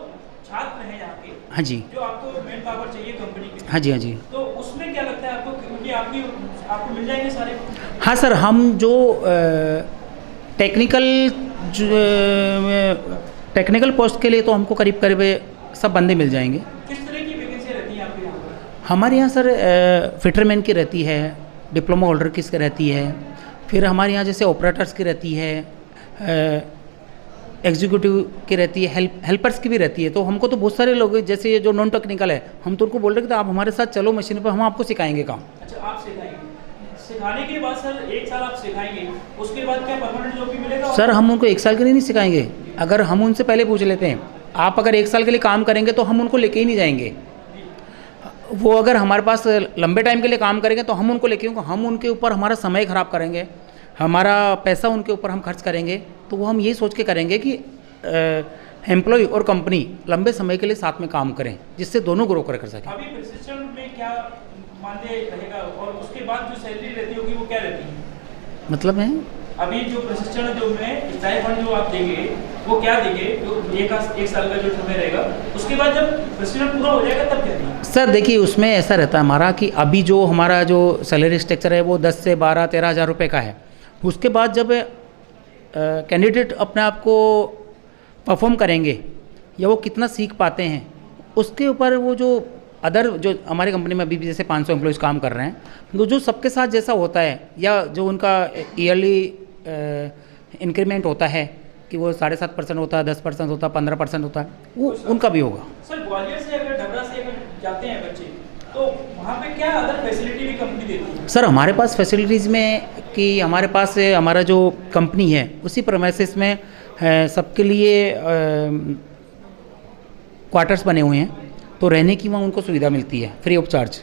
छात्र हैं यहाँ के, हाँ जी, जो आपको मैन पावर चाहिए कंपनी के, हाँ जी, हाँ जी, तो उसमें क्या लगता है आपको, क्योंकि आपको मिल जाएंगे सारे? हाँ सर, हम जो टेक्निकल पोस्ट के लिए तो हमको करीब करीब सब बंदे मिल जाएंगे। किस तरह की वैकेंसी रहती है आपके यहाँ पर? हमारे यहाँ सर फिटरमैन की रहती है, डिप्लोमा होल्डर की रहती है, फिर हमारे यहाँ जैसे ऑपरेटर्स की रहती है, एग्जीक्यूटिव की रहती है, हेल्पर्स की भी रहती है। तो हमको तो बहुत सारे लोग जैसे ये जो नॉन टेक्निकल है, हम तो उनको बोल रहे हैं कि आप हमारे साथ चलो मशीन पर, हम आपको सिखाएंगे काम। अच्छा, आप सिखाएंगे, सिखाने के बाद सर 1 साल आप सिखाएंगे, उसके बाद क्या परमानेंट जॉब भी मिलेगा? सर, हम उनको 1 साल के लिए नहीं सिखाएंगे। अगर हम उनसे पहले पूछ लेते हैं, आप अगर 1 साल के लिए काम करेंगे तो हम उनको लेके ही नहीं जाएंगे। वो अगर हमारे पास लंबे टाइम के लिए काम करेंगे तो हम उनको लेके, हम उनके ऊपर हमारा समय ख़राब करेंगे, हमारा पैसा उनके ऊपर हम खर्च करेंगे, तो वो हम यही सोच के करेंगे कि एम्प्लॉय और कंपनी लंबे समय के लिए साथ में काम करें, जिससे दोनों ग्रो कर सकें। अभी प्रशिक्षण में क्या मानदेय रहेगा और उसके बाद जो सैलरी रहती होगी वो क्या रहती है? मतलब है अभी जो प्रशिक्षण जो में स्टाइपेंड जो आप देंगे वो क्या देंगे, जो एक साल का जो समय रहेगा, उसके बाद जब प्रशिक्षण पूरा हो जाएगा तब क्या देंगे? सर देखिए, उसमें ऐसा रहता है हमारा कि अभी जो हमारा जो सैलरी स्ट्रक्चर है वो 10 से 12-13 हज़ार रुपये का है। उसके बाद जब कैंडिडेट अपने आप को परफॉर्म करेंगे या वो कितना सीख पाते हैं, उसके ऊपर वो जो अदर जो हमारी कंपनी में अभी भी जैसे 500 एम्प्लॉयज़ काम कर रहे हैं, तो जो सबके साथ जैसा होता है या जो उनका ईयरली इंक्रीमेंट होता है कि वो 7.5% होता है, 10% होता है, 15% होता है, वो उनका भी होगा। सर ग्वालियर से अगर डबरा से अगर जाते हैं बच्चे, तो वहाँ पे क्या अदर फैसिलिटी भी कंपनी देती है? सर हमारे पास फैसिलिटीज़ में कि हमारे पास हमारा जो कंपनी है उसी प्रेमाइसेस में सबके लिए क्वार्टर्स बने हुए हैं, तो रहने की वहाँ उनको सुविधा मिलती है फ्री ऑफ चार्ज।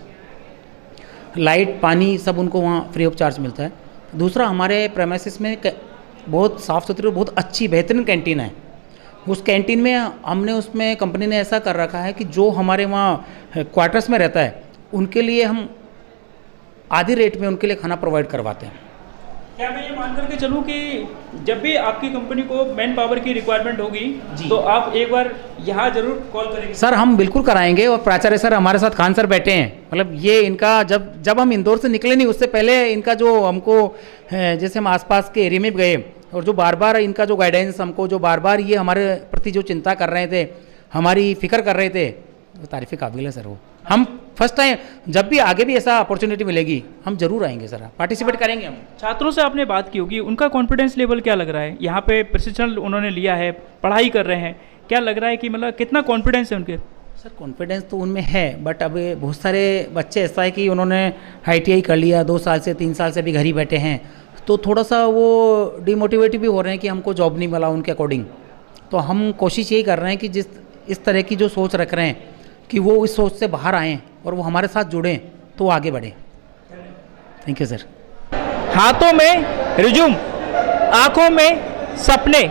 लाइट पानी सब उनको वहाँ फ्री ऑफ चार्ज मिलता है। दूसरा, हमारे प्रेमाइसेस में बहुत साफ़ सुथरी, बहुत अच्छी बेहतरीन कैंटीन है। उस कैंटीन में हमने उसमें कंपनी ने ऐसा कर रखा है कि जो हमारे वहाँ क्वार्टर्स में रहता है उनके लिए हम आधी रेट में उनके लिए खाना प्रोवाइड करवाते हैं। क्या मैं ये मान करके चलूँ कि जब भी आपकी कंपनी को मैन पावर की रिक्वायरमेंट होगी तो आप एक बार यहाँ जरूर कॉल करेंगे? सर हम बिल्कुल कराएंगे, और प्राचार्य सर हमारे साथ, खान सर बैठे हैं, मतलब ये इनका जब हम इंदौर से निकले नहीं उससे पहले इनका जो हमको जैसे हम आसपास के एरिया में गए और जो बार बार इनका जो गाइडेंस हमको जो बार बार ये हमारे प्रति जो चिंता कर रहे थे, हमारी फिक्र कर रहे थे, वो तारीफ़ काबिल है सर। वो हम फर्स्ट टाइम जब भी आगे भी ऐसा अपॉर्चुनिटी मिलेगी हम जरूर आएंगे सर, पार्टिसिपेट करेंगे हम। छात्रों से आपने बात की होगी, उनका कॉन्फिडेंस लेवल क्या लग रहा है? यहाँ पे प्रशिक्षण उन्होंने लिया है, पढ़ाई कर रहे हैं, क्या लग रहा है कि मतलब कितना कॉन्फिडेंस है उनके? सर कॉन्फिडेंस तो उनमें है, बट अब बहुत सारे बच्चे ऐसा है कि उन्होंने ITI कर लिया, 2 साल से 3 साल से भी घर ही बैठे हैं, तो थोड़ा सा वो डिमोटिवेट भी हो रहे हैं कि हमको जॉब नहीं मिला उनके अकॉर्डिंग। तो हम कोशिश यही कर रहे हैं कि जिस इस तरह की जो सोच रख रहे हैं कि वो इस सोच से बाहर आएँ और वो हमारे साथ जुड़ें तो वो आगे बढ़ें। Thank you sir. हाथों में रिज्यूम, आंखों में सपने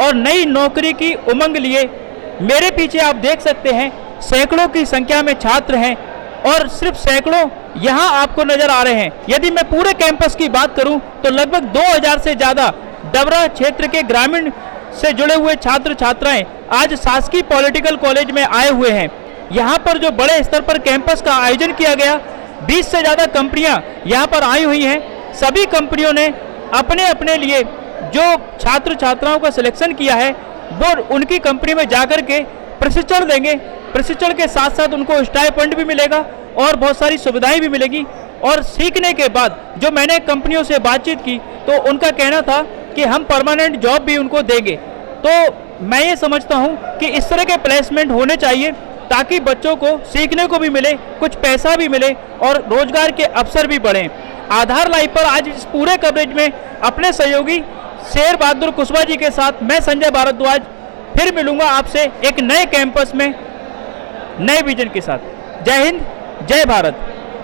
और नई नौकरी की उमंग लिए मेरे पीछे आप देख सकते हैं सैकड़ों की संख्या में छात्र हैं, और सिर्फ सैकड़ों यहाँ आपको नजर आ रहे हैं। यदि मैं पूरे कैंपस की बात करूं तो लगभग 2000 से ज़्यादा डबरा क्षेत्र के ग्रामीण से जुड़े हुए छात्र छात्राएं आज शासकीय पॉलिटिकल कॉलेज में आए हुए हैं। यहाँ पर जो बड़े स्तर पर कैंपस का आयोजन किया गया, 20 से ज़्यादा कंपनियाँ यहाँ पर आई हुई हैं। सभी कंपनियों ने अपने अपने लिए जो छात्र छात्राओं का सिलेक्शन किया है वो उनकी कंपनी में जाकर के प्रशिक्षण देंगे। प्रशिक्षण के साथ साथ उनको स्टाइपेंड भी मिलेगा और बहुत सारी सुविधाएं भी मिलेगी। और सीखने के बाद जो मैंने कंपनियों से बातचीत की तो उनका कहना था कि हम परमानेंट जॉब भी उनको देंगे। तो मैं ये समझता हूँ कि इस तरह के प्लेसमेंट होने चाहिए ताकि बच्चों को सीखने को भी मिले, कुछ पैसा भी मिले और रोजगार के अवसर भी बढ़ें। आधार लाइव पर आज इस पूरे कवरेज में अपने सहयोगी शेर बहादुर कुशवाहा जी के साथ मैं संजय भारद्वाज फिर मिलूंगा आपसे एक नए कैंपस में नए विजन के साथ। जय हिंद, जय भारत।